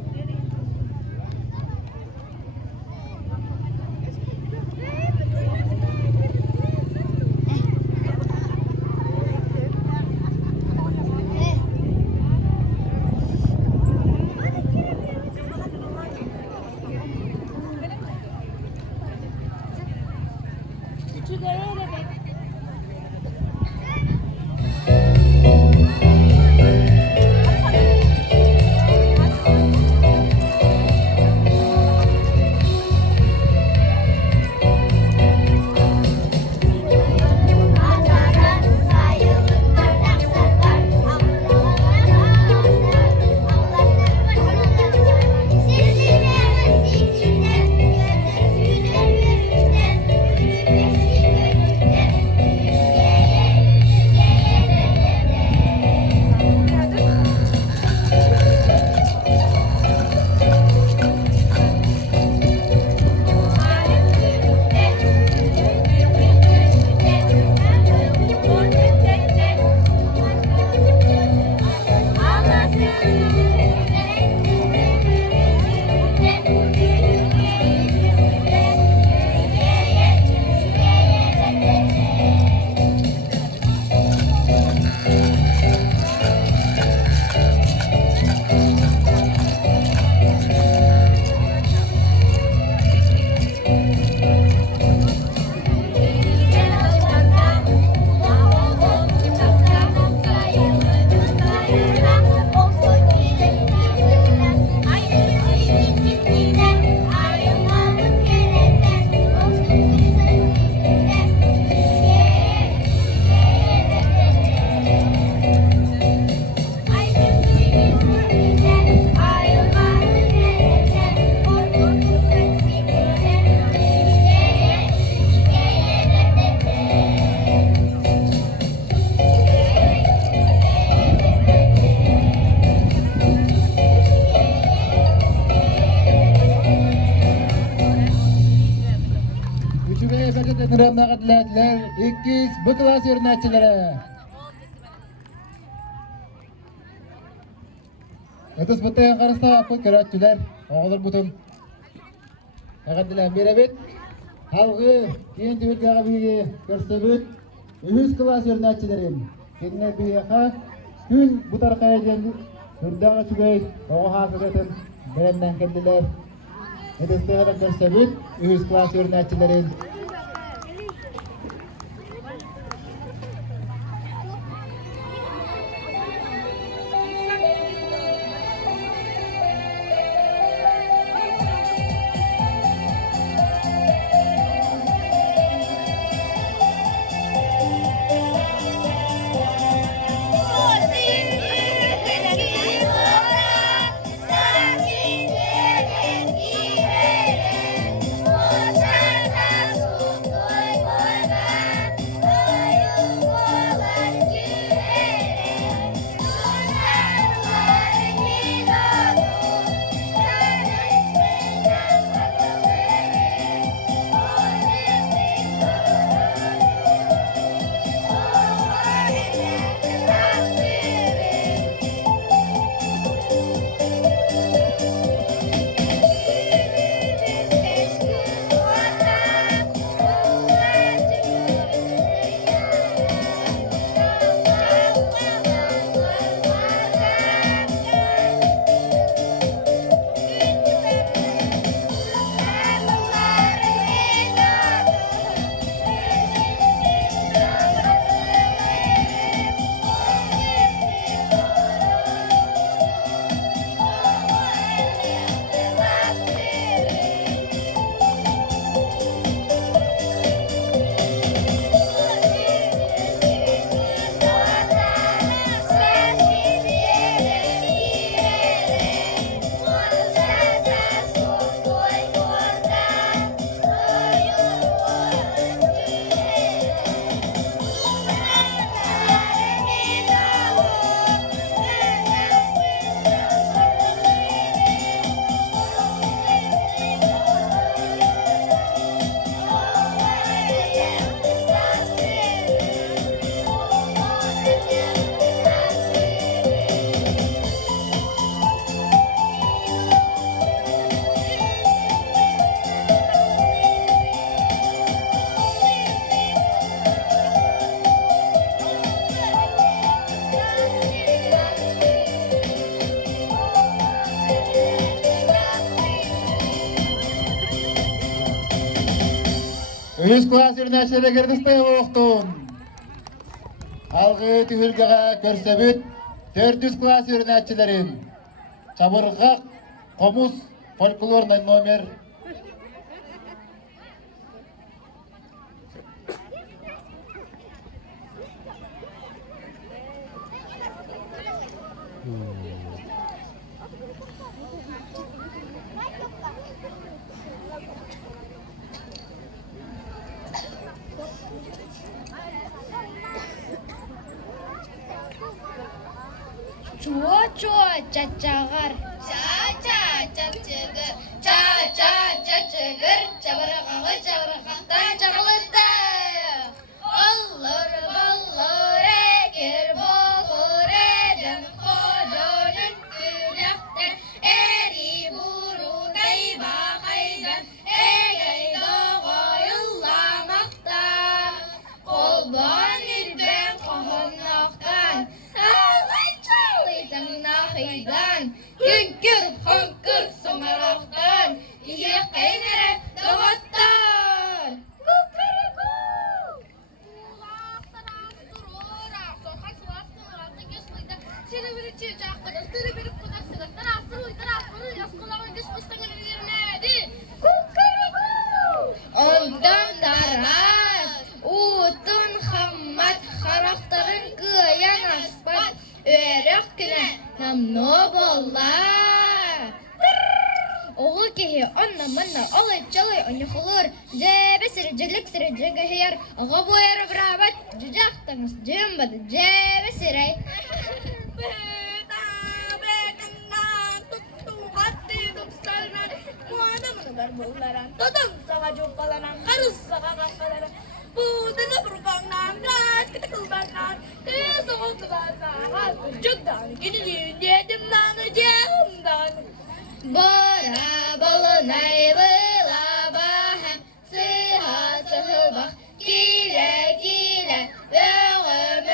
Şuraya efendim nıramda kadılatlar. 2 bu klas yürünatçıları. Ötüs bıtayın karısta apı köratçılar. Oğulur butun. Yakadilen bir evet. Halgı, keyin tübüt yağı bilgi görsebüt. 3 klas yürünatçıların. Kendine bir yaka. Gün bu tarafaya geldi. Şurada çügey. Oğu hafız etin. Berenden kendiler. Ötüs kadar görsebüt. 3 klas yürünatçıların. Üç klas yürünatçıları girdiste oğuktun. Halgı tühülgüge körsebüt 400 klas yürünatçıların. Çaburgak, komus, folklorna nomer. Чуа-чуа, чачагар. Ча-ча, чачыгыр. Ча-ча, чачыгыр. Чабыргагы, чабыргакта, чабылытта. Аллар, баллар, эгер болор эдем, Ходаның күләктен, эри бурудай бакайдан, эгей дагайылламакта. Колбан ирбен кахынактан, Nahaydan, günkür hankır sumaraktan, iye kaynere davattan. Kukuriku! Kulaktan astır ora, sokak suastın altı geçmeyden, seni bir çiçaktan, seni bir kudaksıdan, astır uydan astır, yaz kulağın geçmişten ilerledi. Kukuriku! Ondan daraz, utun hammat, karakterin kıyan aspat, öğrek güne namno bolla. Oğul kehi anna manna alay çalay anyıkılır. Cebe siri celik siri cege hiyar. Ağa boyarı berabat cücaktınız cımbadı cebe siri. Beta bekandan tuttu hati tupsalman. Muana berbularan, todong sama jumpalan, karus sama kakalaran. Bukan berkang nangis, kita kelubaran, kesok kebaran, aku jogdan, gini dia demang jam dan. Bora bolonai belabahan, sehat sehebah, gila gila, lewat.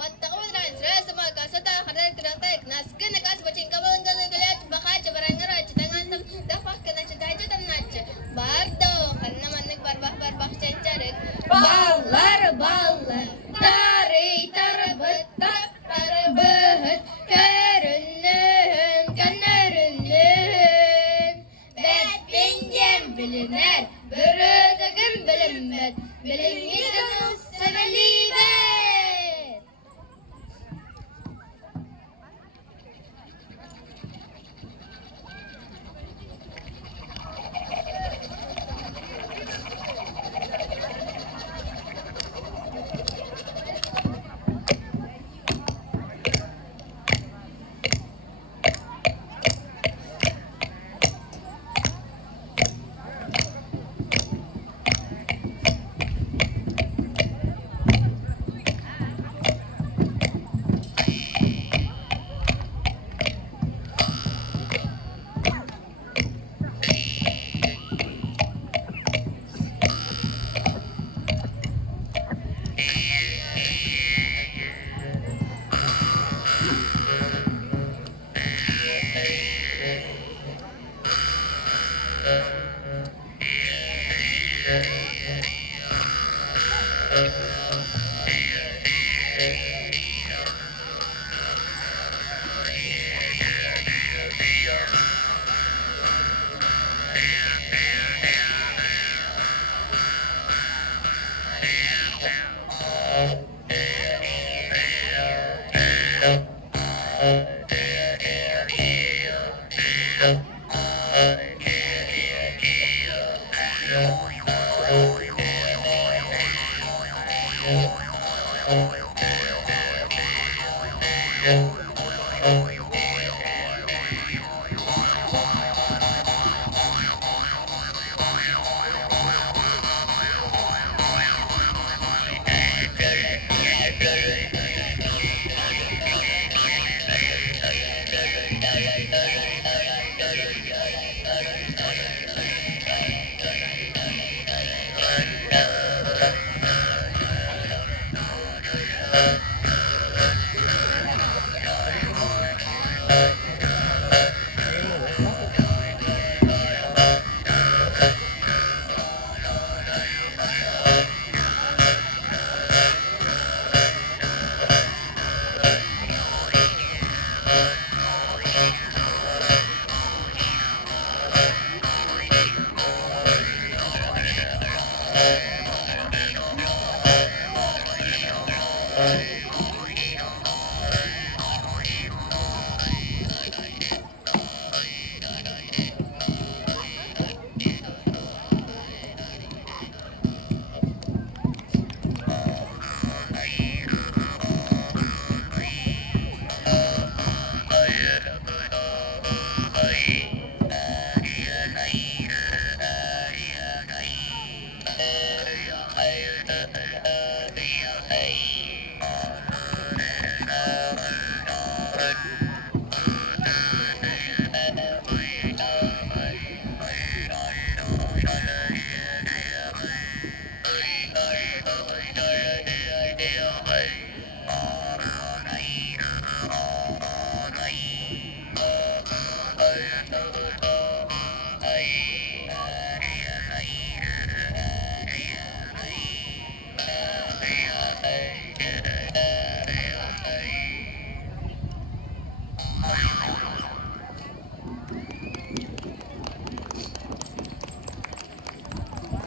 Bantang udah stres sama kasar tak ada kena tak nas kena kas bacing kawan kena geliat bakal cobaran ngerat tangan sam dapat kena cetai cetan nac bardo karena manik barbah cencarek balar tari tarbetap tarbehet karunnen bet pinjam biliner berödegem bilinmet bilingin sevelibet.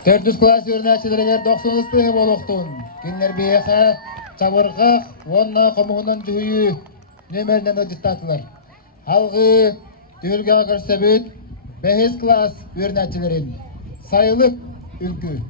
Dördüz klas öğrenciler 90 ıstı boluktun. Günler biyehe çabırgak vonna komuğunun dühüyü nömerden ödüttattılar. Halgı dühülge kırsabıt 5 klas öğrencilerin sayılıp ülkü.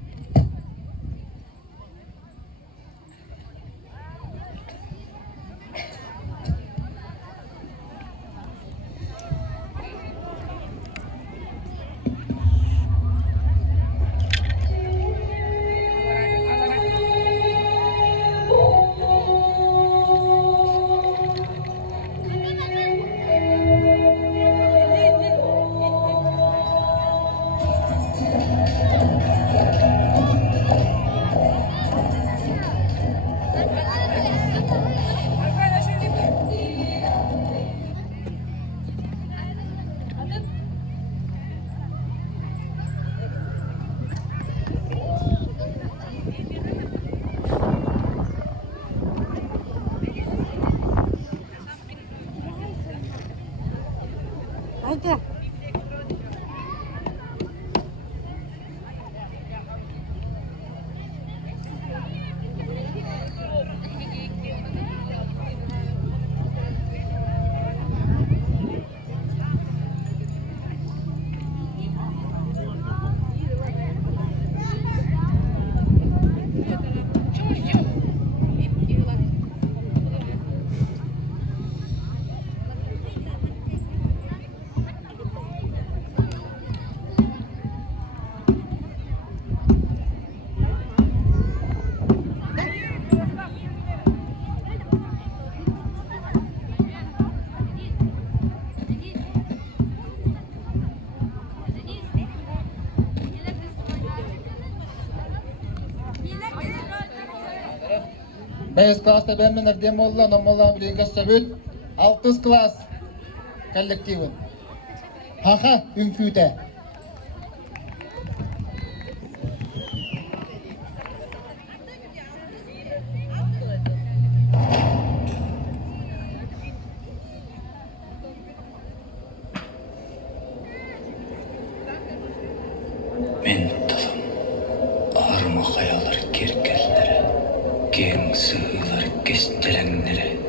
Beş klasta ben menler demolla nomolla bilen göstöbüt. 6 klas kollektivin. Haha ünküte. Men tılım, ağrıma kayalar kerkelleri, keng sığılar kestelenleri,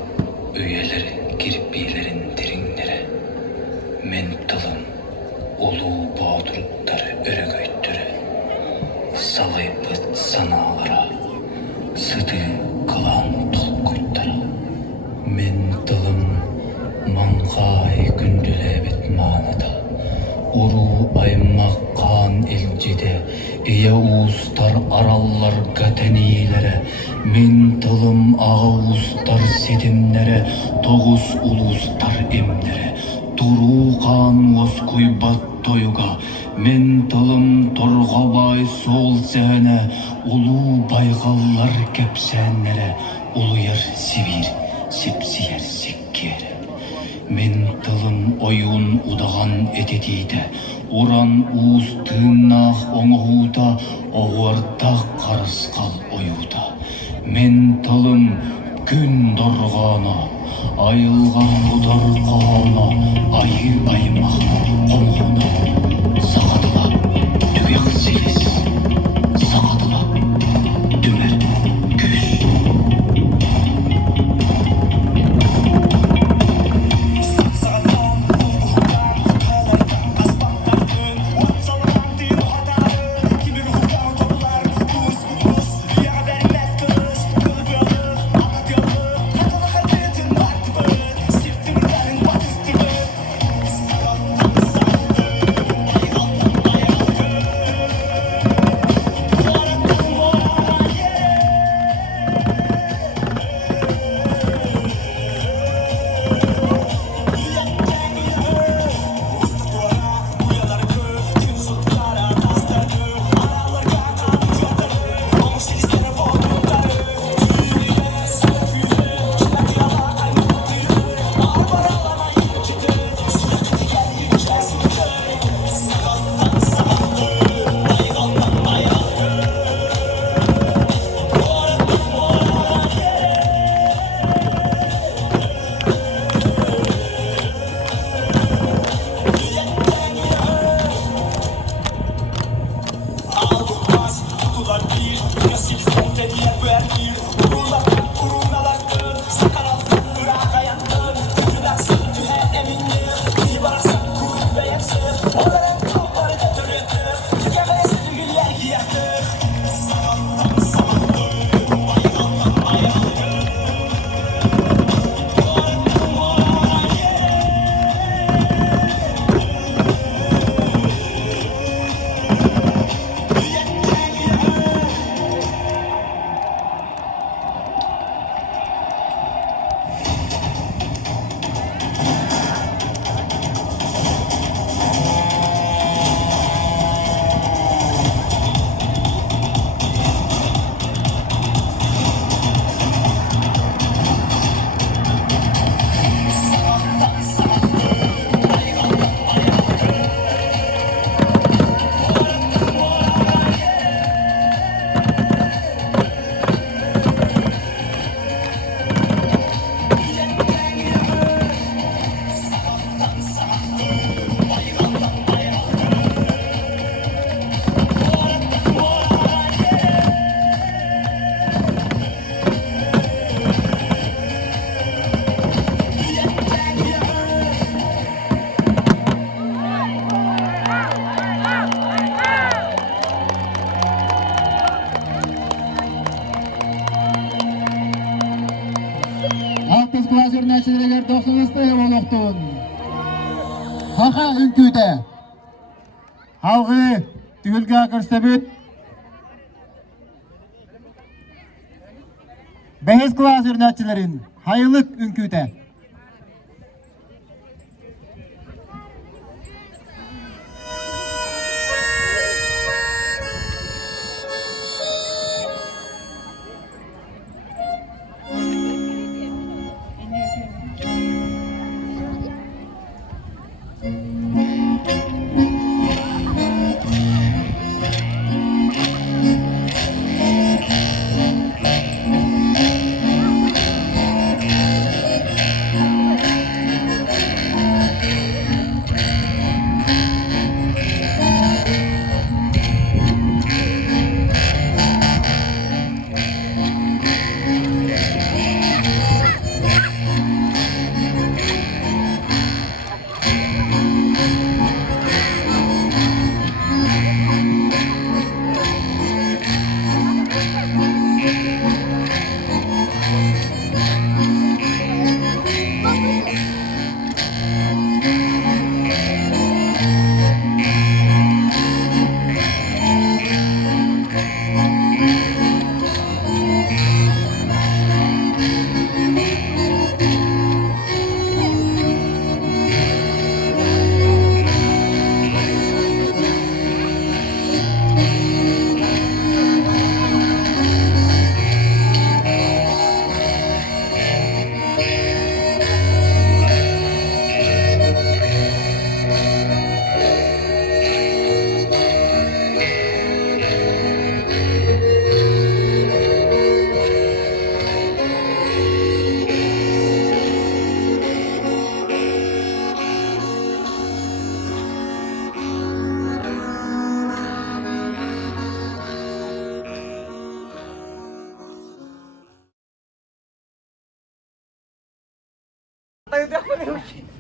üyeleri kirpilerin derinleri. Men tılım, ulu bağdurukları örgöyttürü, salaypıt sanalara, sıdı kılan tolkuyttara. Men tılım, mankay gündülebet manada, uru aymak kan ilcide, iya uustar arallar gatenilere, men tılım ağa uustar sedimlere, toğuz ulustar emlere, turu kan oskuy bat toyuga, men tılım torgabay sol sehene, ulu baygallar kepsenlere, uluyar sivir, sepsiyer sekkere. Men tılım oyun udagan etetide, uran uus tığnaq oңoğuda, oğarda qarıskal oyuda. Men tılım gün dorgana, ayılgan udar qana, ayı aymaq oңoğuna. Saqadıla tügek silis, saqadıla tümer küs. Näçileler dostunuzda oloqtun. Haha ünküde. Halgı tügülge akırstabıt. Behes klas örnekçilerin hayırlık ünküde.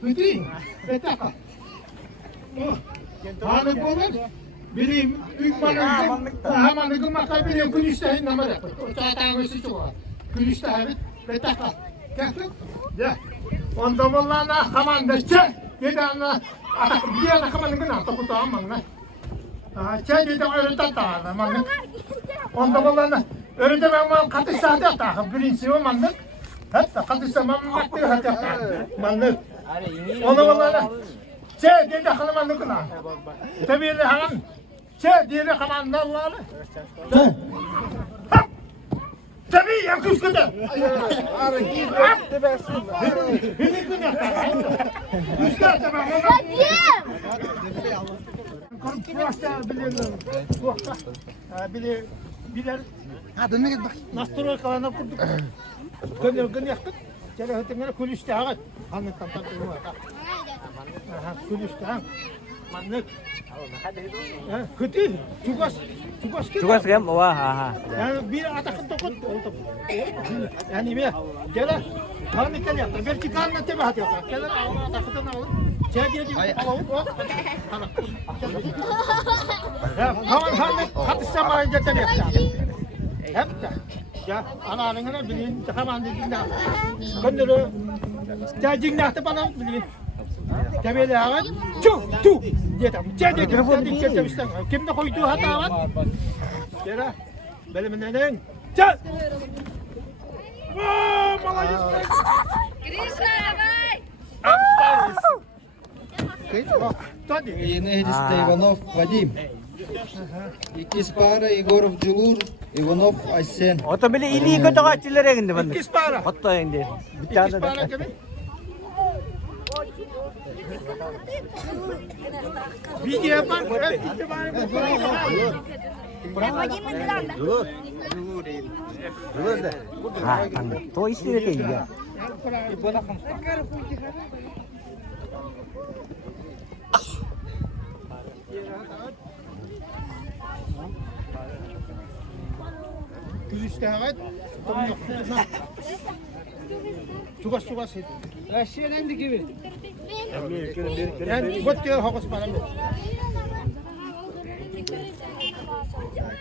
Bütün. Betaka. Hanık olur. Bileyim, hamanıkın makay bileyim, gülüştehin namara. Çağatağın üstü çoğu. Gülüştehin, betaka. Kalktık. Ya. Onda vallana hamandırçı. Dedi anla. Bir yana hamanıkın altı kutu amanla. Çay dedi öğreten tağırdı manlık. Onda vallana. Öğreten ben katı saate atağım. Birincisi o manlık. Hatta katı saman maktir hatta manlık. Onda vallana. Çay dedi hanımanlıkın altı. Tabii hanım. Çay dedi hamandan var. Tabii yakış kadar. Beni günah. Üstad tamam. Konuşta biliyorum. Bilir. Hadi ne git bak. Nasıl kalana kurduk. Gün yaktık. Çare hıtımına kulüşte ağat. Hanım tamam var. Kulüşte han. Manlık. Kötü. Çukas gem wah ha. Yani bir atakın tokut. Yani bir gel. Kanı kan yaptı. Bir çıkarına tebe hat yaptı. Gel ağına atakın ağına. Çekiye gibi alıp o. Ya havan hanı katışsa mayınca tebe yaptı. Hep de. Ya ananına bilin havan dediğinde. Gönderü. Cacing nahtı bana bilin. Tebeli ağaç. Tu. Diyetem. Cacing. Kimde koyduğu hata var? Kira, belimden çal. Malayız. Krishna, bye. Tadi. Yeni Hediste Ivanov Vadim. İkiz para Igorov Julur, Ivanov Aysen. Oto bile ili ko to kachilere gindi bande. İkiz para. Oto hindi. İkiz para gibi. Bir yapar. Ha, to isi de ya. Gülüşte evet. Çukas hedi. Aşağılandı gibi. Yani bot diyor hakas bana mı?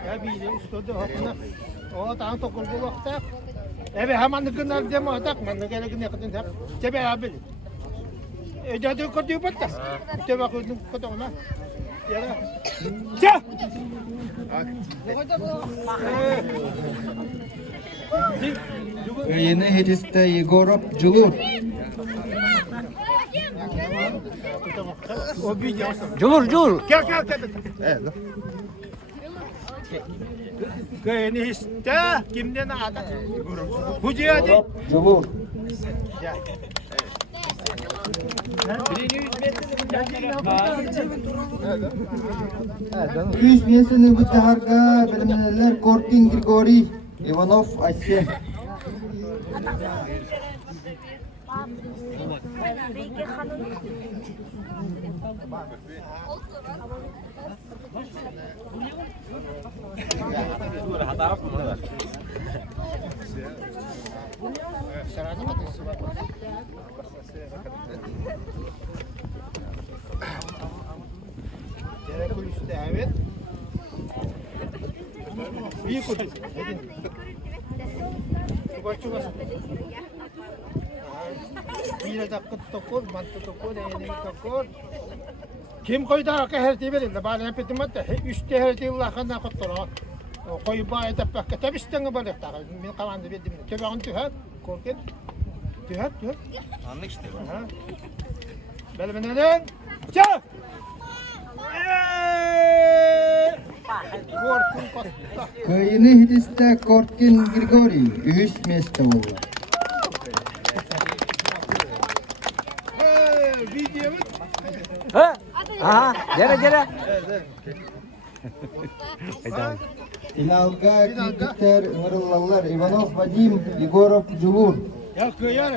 Ya bir de üstüde hakına. O da tokul bu vakta. Evet hemen kınar demo atak man gerekli yakın hep. Cebe abi. Jadi kau batta. Coba kau kau tahu mana? Ya. Cah. Yeni Hediste Igorov Julur. O bir yasa. Julur. Gel. Evet. Kayını iste kimden ada? Hucu hadi. Julur. Üç nesini bu taharga bilimler Korkin Grigori, Ivanov Aysen. Evet. Bir kutu. Çukas. Bir dakika tokor, mantı tokor, yani tokor. Kim koydu ki her şeyi verin? Bana hep etmedi de. Üstte her şeyi Allah'ına kattılar. Koyu bağ edip bakka tabi üstten balık da. Ben kalandı verdim. Tabi onu tüher. Korkun. Tüher. Anlık işte. Benim neden? Çak! Yeni Hediste Korkin Grigori, üç meste oldu. Video Ha? Aha, gere. Finalga gittikler Mırıllallar Ivanov Vadim, Igorov Julur. Ya kıyar.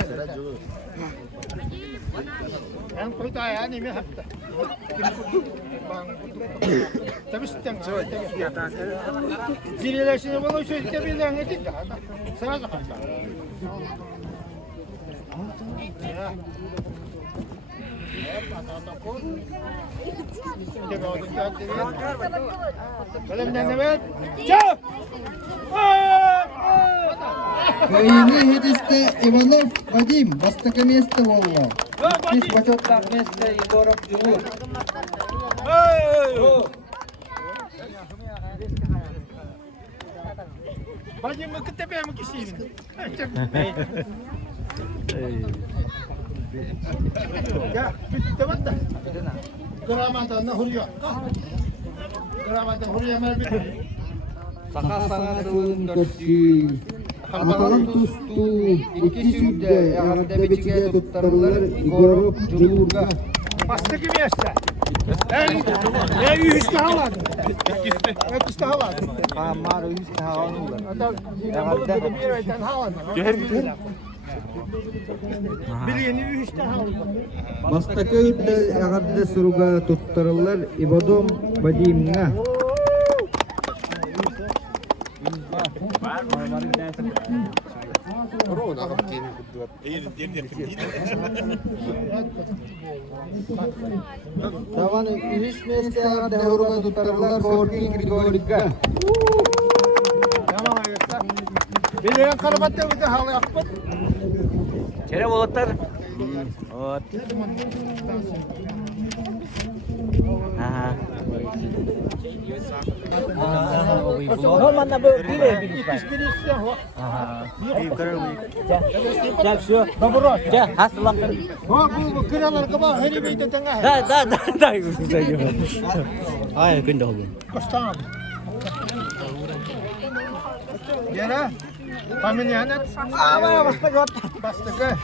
Ben koydu ayağını mi hatta. Tabii sitten. Zileleşini bana söyledi bir tane etti. Sana da kaçtı. Кайны хедисте Иванов Вадим, бастака место волла. Здесь почетное место Егоров Джугур. Bacım mı kıt tepeye mi kişiyim? Ya, bitti bak da. Gramada ne hurya? Gramada hurya mı bir? Saka-saka tuun kötü. Atalan tustu, iki südde, yağda biçige tuttarılır Егоров Джугур'ga. Bastı gibi yaşta. Ya üstü hava. Üstü hava. Kamar üstü havanlar. Adam bir yerden hava. Bir yeni üstü hava. Бастака үдді ағарды сұруға тұттарылар Ивадом Вадимға. Таваны үш месте ағарды сұруға тұттарылар Форкин Григорьевға. Bir yere karabatta bir de hava yapmadı. Çere bolotlar. Ot. Aha. Mana bu bile Ya şu. Ya haslak. Bu kiralar kaba heri beyde tengah. Da. Ay günde oldu. Kostam. Yara. Familiyanet. Ama bastık. Bastık.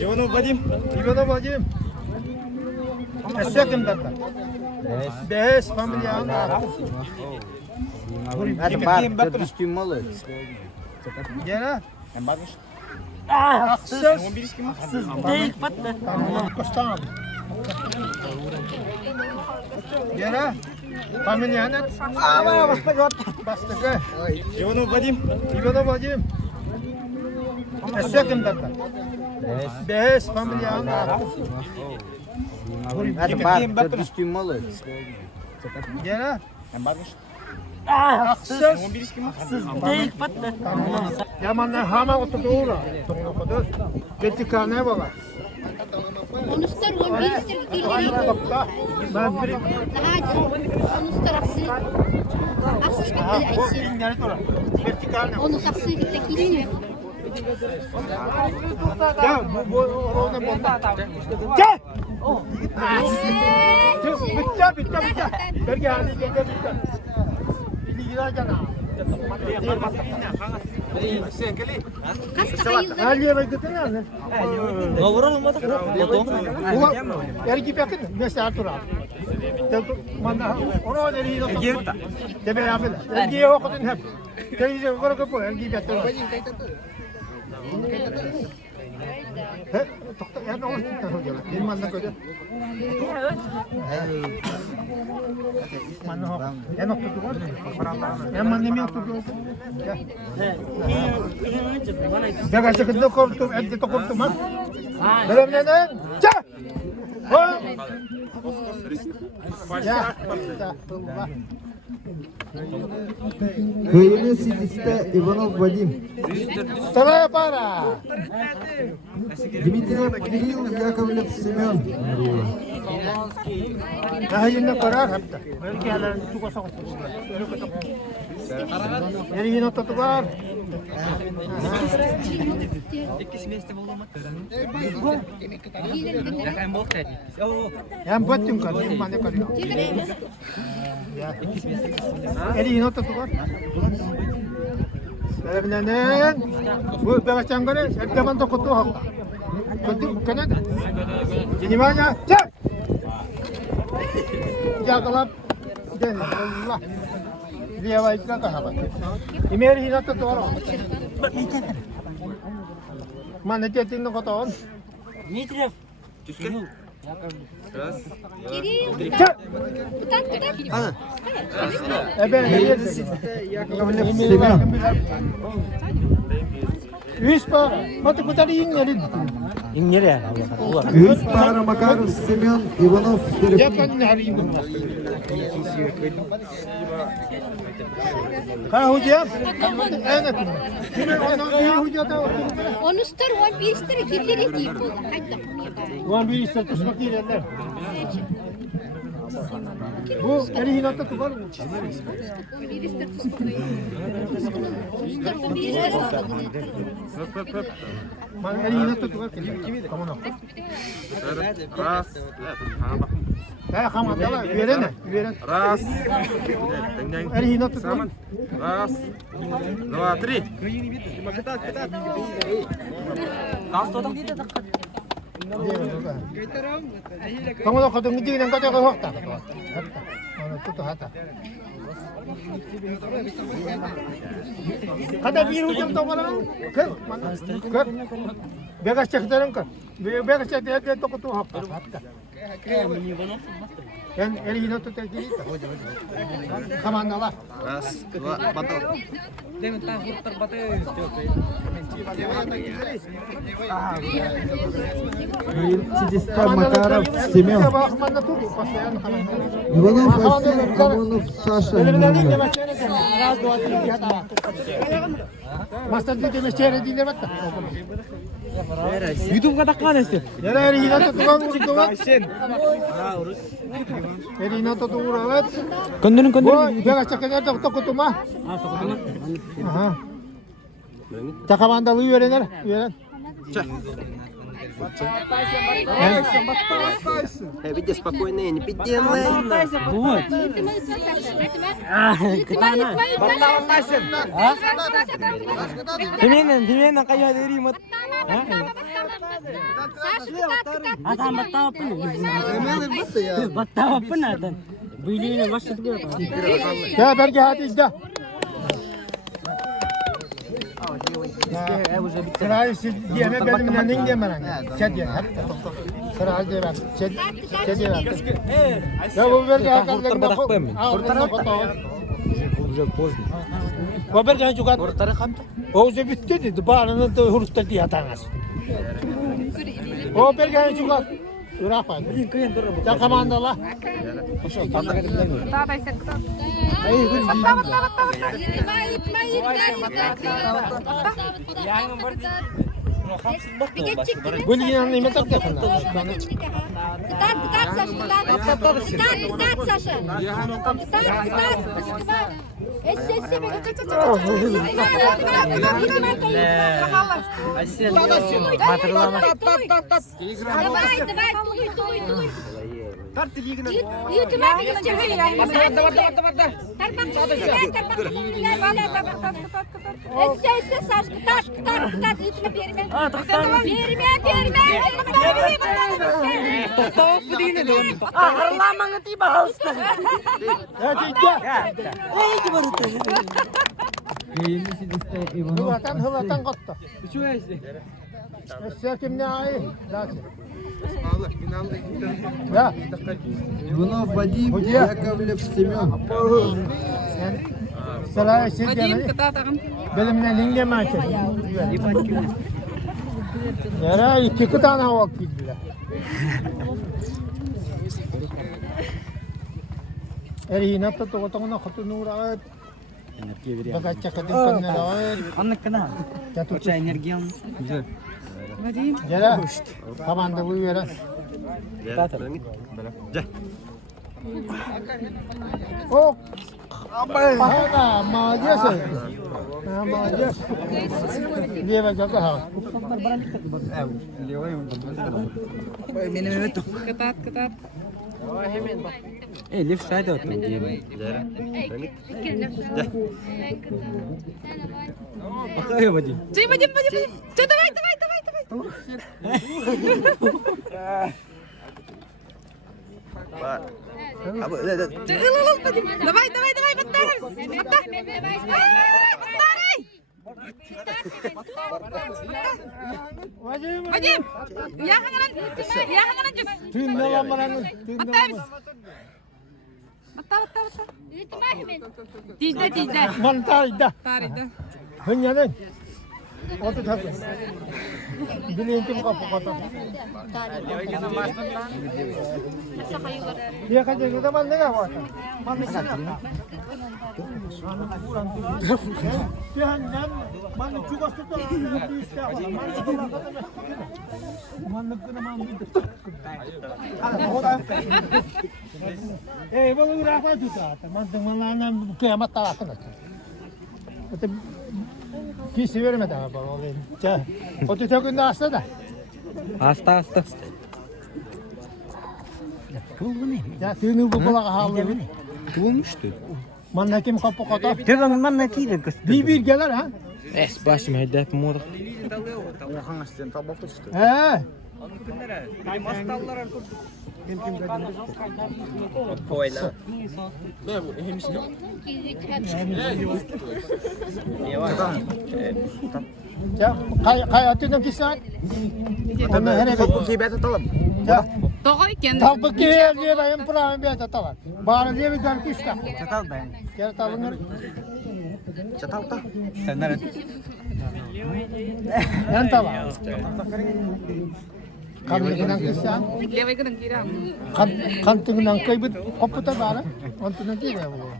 Иванов Вадим. Eşekim derler. Beş familiyanet. Ada düştüğüm malı. Yara. Haksız değil patla. Kostam. Yara. Familiyanet. Ama bastık. Иванов Вадим. Eşekim derler. Beş familiyanet. Ada düştüğüm malı. Yara. Haksız değil patla. Yamanlar hama oturdu uğra. Getikane baba. Onustar on bir Aynı bakta. Ben bir Onustar aksi. Aksi bitti aysi. nerede ora? Getikane. Onus aksi bitti kili. Ya bu orada bomba. Gel. Bitti. Berge hadi bitti. İlgiler cana. Aliye bekledin ya. Ngobrol olmadı. Bu ergi bakın mesela atura. Mana onu eri yok. Debe yapın. Ergi okudun hep. Teyze var kapı ergi bakın. He? Tokta ya ne olur tutar hocam. Bir manda koydu. Mana ya nokta tutar. Ya manda mi tutar. Jaga sekende korktum, elde korktum ha. Dalam neden? Ca! Ya. Köyüne Sidis'te Иванов Вадим. Sana para. Дмитриев Кирилл Яковлев Семен. Hayırlı karar hatta. Belki hala tuka sakit. Yeri yine tutuklar. Yang buatin kan, yang mana kan? Ya. Yeri yine tutuklar. Sebenarnya, bu bahasa Inggris, kita bantu kutu hak. Kutu bukan ada. Jadi mana? Cek. Jagalap. Dan Allah. Dia baiklah kahabat. Imeri hina tu orang. Mana chatting no koton? Dmitriyev. Cek. Eben Köyüne yeri. Sidis'te Yakovlev Semyon. Üç para. Mati kutari yeri. Üst Bahra Makarov, Semyon Ivanov, Yapan harim. Ha hocam. Evet. Şimdi onu bir hocada Onu star o bir star kirleri değil bu. Hadi. bir ister tutmak yerler. Bu erihin hatta var mı? Bir star tutmak. Star o bir star. Ben erihin hatta var ki. Tamam. Ya kaman da var. Verene. Раз. Erihin hatta var. Раз. Два, три. Kamu da kadın gidiyor kadar yok da. Onu tutu hata. Kadar bir hocam da var. Kır. Begas çektiren kır. Begas çektiren de kutu hata. Ben eliyle tutar değil. Kaman da var. Раз, два, потом. Чистяка Макаров, Семен. Иванов, Василий, Камонов, Саша. Раз, два, три, Мастер дидеме чере дине батта. YouTube'ga taqqanasiz. Yana eliyle tutulan kutu var. Eliyle tutulan var. Kundunun Bu begas çektiren de kutu ma. Aha. Takamandalı öğrenir. Öğren. Видите, спокойно, не подделай. Тименен кая деримат. Ya belki hadi izle. Sıra diyeme benimle ne diyemem. Çed diye. Sıra diye bak. Çed diye bak. Ya bu belki hakikaten. Уже поздно. Bu belki çok. O yüzden bitti dedi. Bağlanın da hurufta diye atanız. O belki çok. Irak var. Ya kamandalar. Böyle yine ne metak yapın. Hıvatan kattı. Eşekim ne ayı? Ya. Иванов, Вадим, Яковлев, Семен. Sıraya şey demedi. Benimle lingem açar. Yara iki tane hava gittiler. Eri napta to kotong na khatunu raat. Baga chakatin kan na raat. Annak kana. Kya Энергиям. Yara. Kamanda bu yara. Oh. Apa? Maja sih. Maja. Dia baca kah? Ketat. Left side out. Ayo Vadim. Vadim. Давай. Давай, Vadim, yaxanganan jus. Tündala maranın. Tizde. Man tarida. Hınyanın. Otu tabii. Bileyim kim kapı kota. Dia kan jadi teman dengan apa? Manusia. Dia hanya mana juga sudah bisa. Mana kena mampu. Baru berapa juga? Teman-teman kiamat tak akan. Kişi vermedi ama olayım. Otu takında hasta da. Hasta. Ya tüyünü bu kulağa havlu. Bulmuştu. Manna kim kapı kota? Devam man nakile kız. Bir gelir ha? Es başım hedef moda. He. Ya kay atının kisan. Ama hele bir kibet atalım. Ya. Tabii ki diye ben pırağım bir atalım. Bana diye bir dört işte. Çatal ben. Gel talınır. Çatal da. Sen nerede? Yan tava. Kantıgınan kisan. Kantıgınan kaybet koputa bana. Ontunun ki be bu.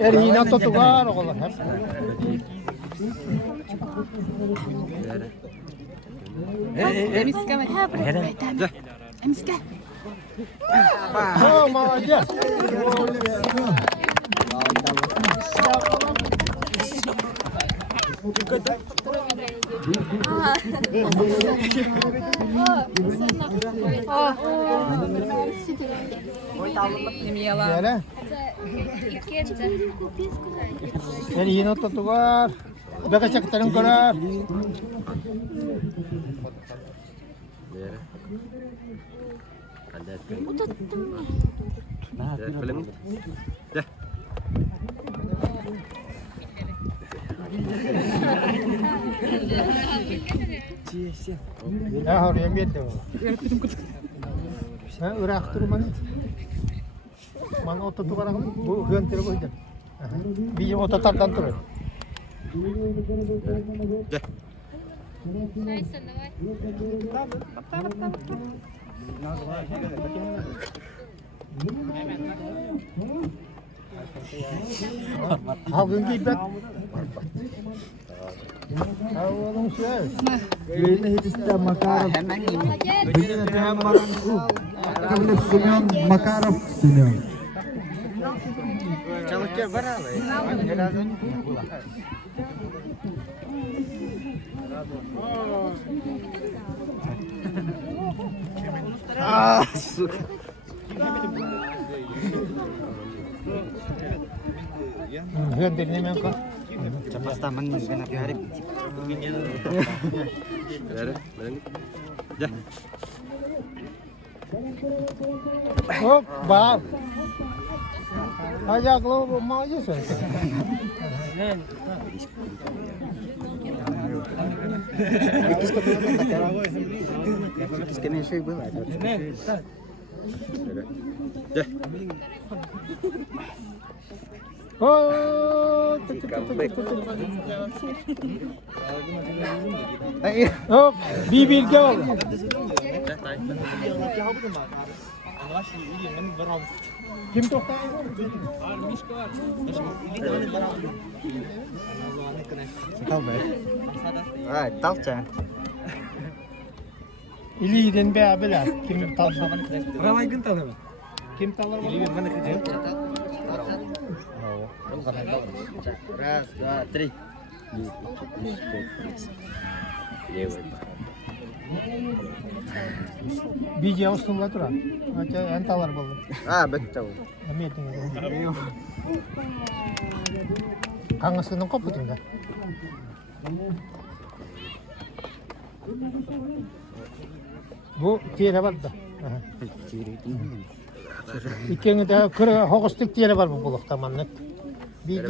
Erina totugar oğlan hep. Oh, молодец. Yere. Erina totugar. Baka çaktarım karar. Ya oraya bir de. Ha Irak turmanı. Man oto tuvarak bu hünteri koydu. Bir oto tartan turur. Havun gibet. Havun şey. Yeni hediste Makarov. Bugün de Makarov. Kavlif Semyon Makarov Semyon. Çalışıyor bana. Su. Hünteri ne men kan? Cepat taman dengan hari. Hop, bab. Ayaklı bu mağazı söyle. Kena saya buat. Oh, hop, bir gel. Kim tokta? Tahu be. Ah, tahu can. İliyden be abiler. Kim talsa? Ramai gün tahu. Kim talar? İli mana kerja? Ras, dua, tiga. Biji Austumla tura. Acha entalar boldu. Ah, betul. Meeting. Kangasının koputunda. Bu tiyere var da. İkini de kırı hoğustuk tiyere var bu bulukta manlık. Biji.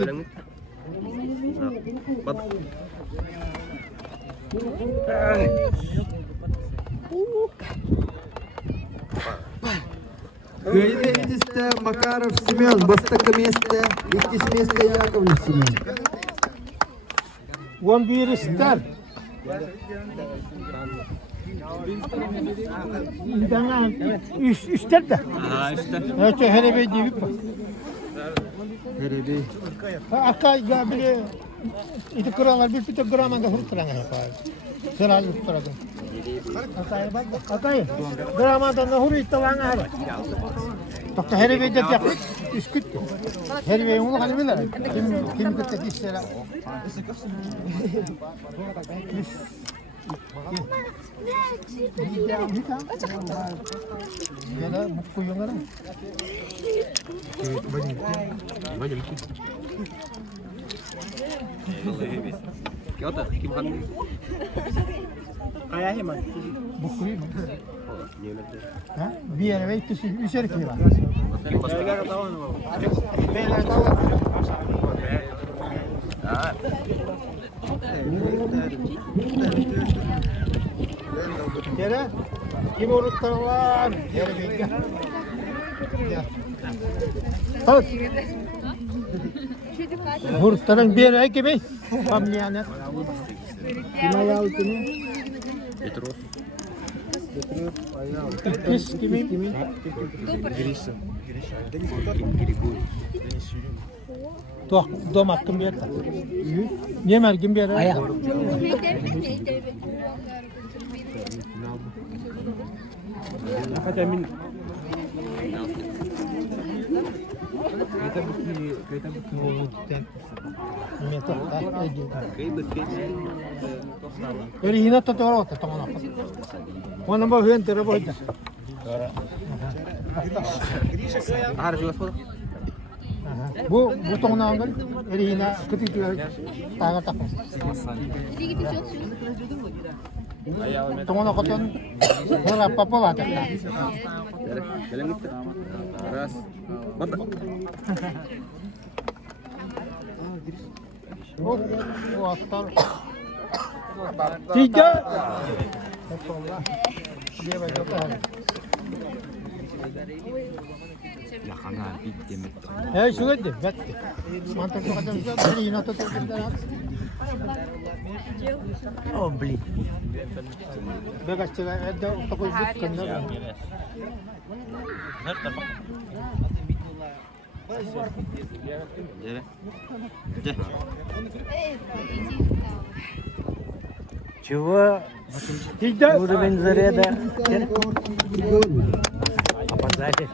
Кöyde hediste Makarov Semyon, Bostak'ta месте, İktis месте Yakovlev Semyon. 11 ister. İnsanlar üstter de. Evet, herebe değil mi? Herebe. Akka bile itu kuralar bir pita gramanda hurtran yapar. Seral hurtran. Akay gramanda ne huru italan har. Bak herebe de yapıp üsküt. Herebe onu hani bilir. Kim kıtta kişiler. Ya da mutlu yıllar mı? Bukuyu mu? Ha? Bir yere ve ikisi üçer kilo var. Beyler tamam. Yere kim unuttular? Yere bekle. Tut. Hurtların bir yere gibi. Kamliyanet. Kim ayağı kimi? Pis kimi? Domak kim bir yere? Yemer kim bir yere? Ayağı. Akademin. Pero hina to toro to tama na. Wana ba huen tero ba ita. Bu tong na angal. Eri hina kiti taga tako. Tong na koton. Ora papa ba ta. Ras. Baba. O attar. Tiga. Dia baca apa? Şurada de, bet. Mantar tu kadar güzel, beri yine tutup gider. Oh beli. Bekas cerai ada toko but kena. Coba tidak udah benzer ya dah. Apa saja?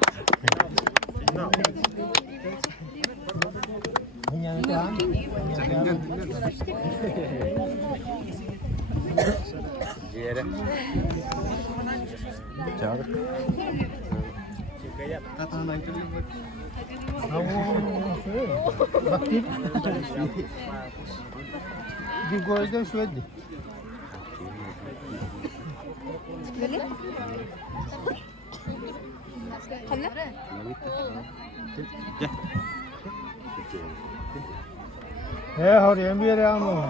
Çağır. Bakayım. Bir golden şöyle. Böyle? Hamle? Oraya bir yere alma.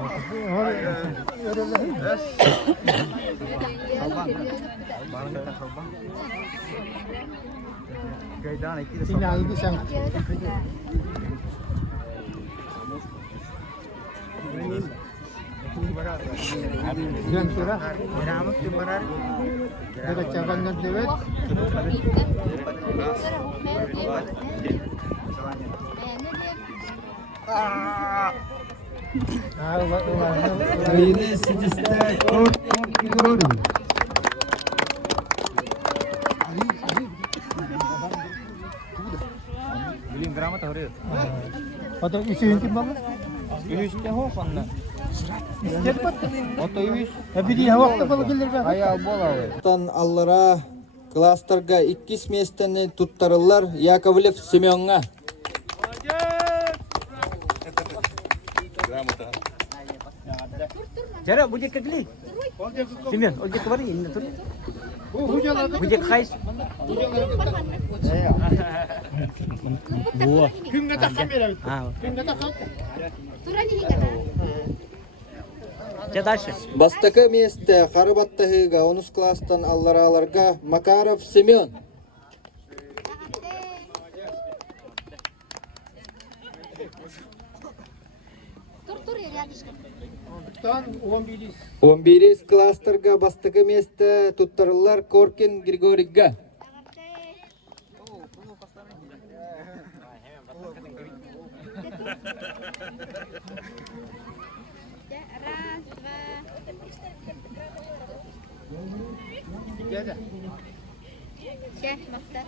Sini lagi sang. Gantura. Kita cakap nak dewet. Ini sejista kod kod. Biling grama tahu dia. Atau isi hinti mana? Isi tahu mana? Cepat. Atau isi. Tapi dia waktu kalau gelir be. Ayağı bola. Tan allara klasterga 2 местени туттарылар Яковлев Семенга. Jara bujek kegli. Simen, ojek kemari ini tur. Bujek khais. Buah. Kim kata kamera? Kim kata kau? Дальше. Бастакы месте Харыбаттахыга 10 класстан аллараларга Макаров Семен. Тур-тур рядышком. 11 кластерга бастығы месті туттарылар Коркин Григорийга. Раз, два. Все, Мохтар.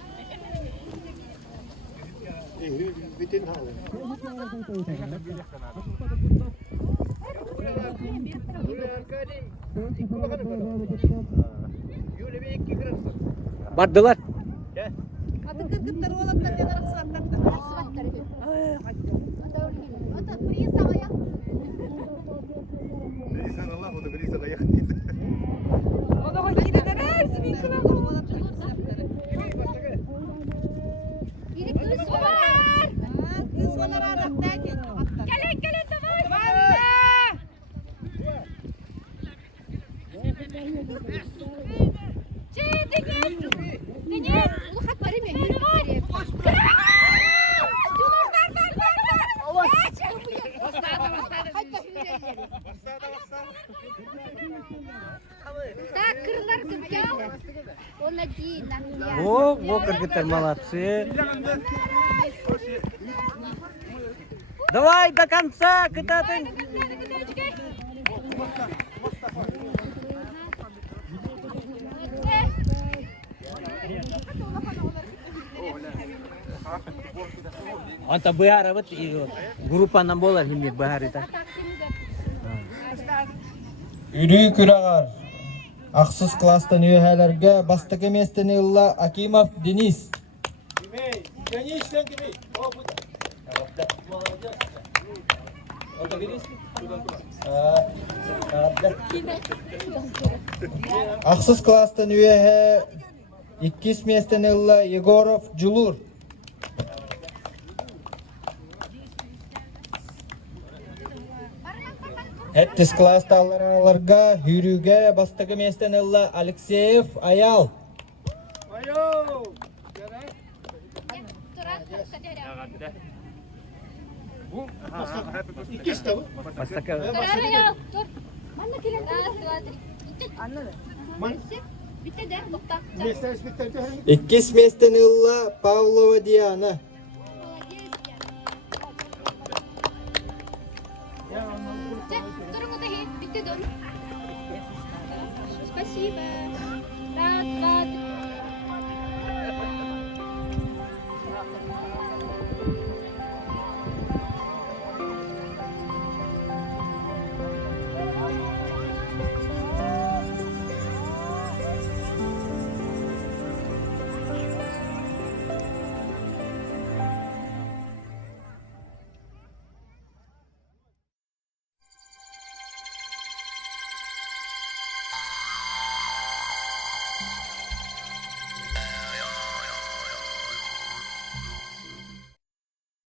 Бардылар. Так, крылар купил. Он один. Во, кыргыттар молодцы. Давай до конца, кытатын. Anta быар вот группанан болар химик быар это. Үрүй күрәгәр. Ақсыз класстан үйәләргә бастыгы местен Илла Акимов Денис. Ақсыз класстан үйәһе 2 местен Илла Егоров Жулур. Әттіс классталарга хүрүгә бастыгы местен Илла Алексеев Аял. Иккис местен Илла Павлова Диана. Спасибо. Раз, два.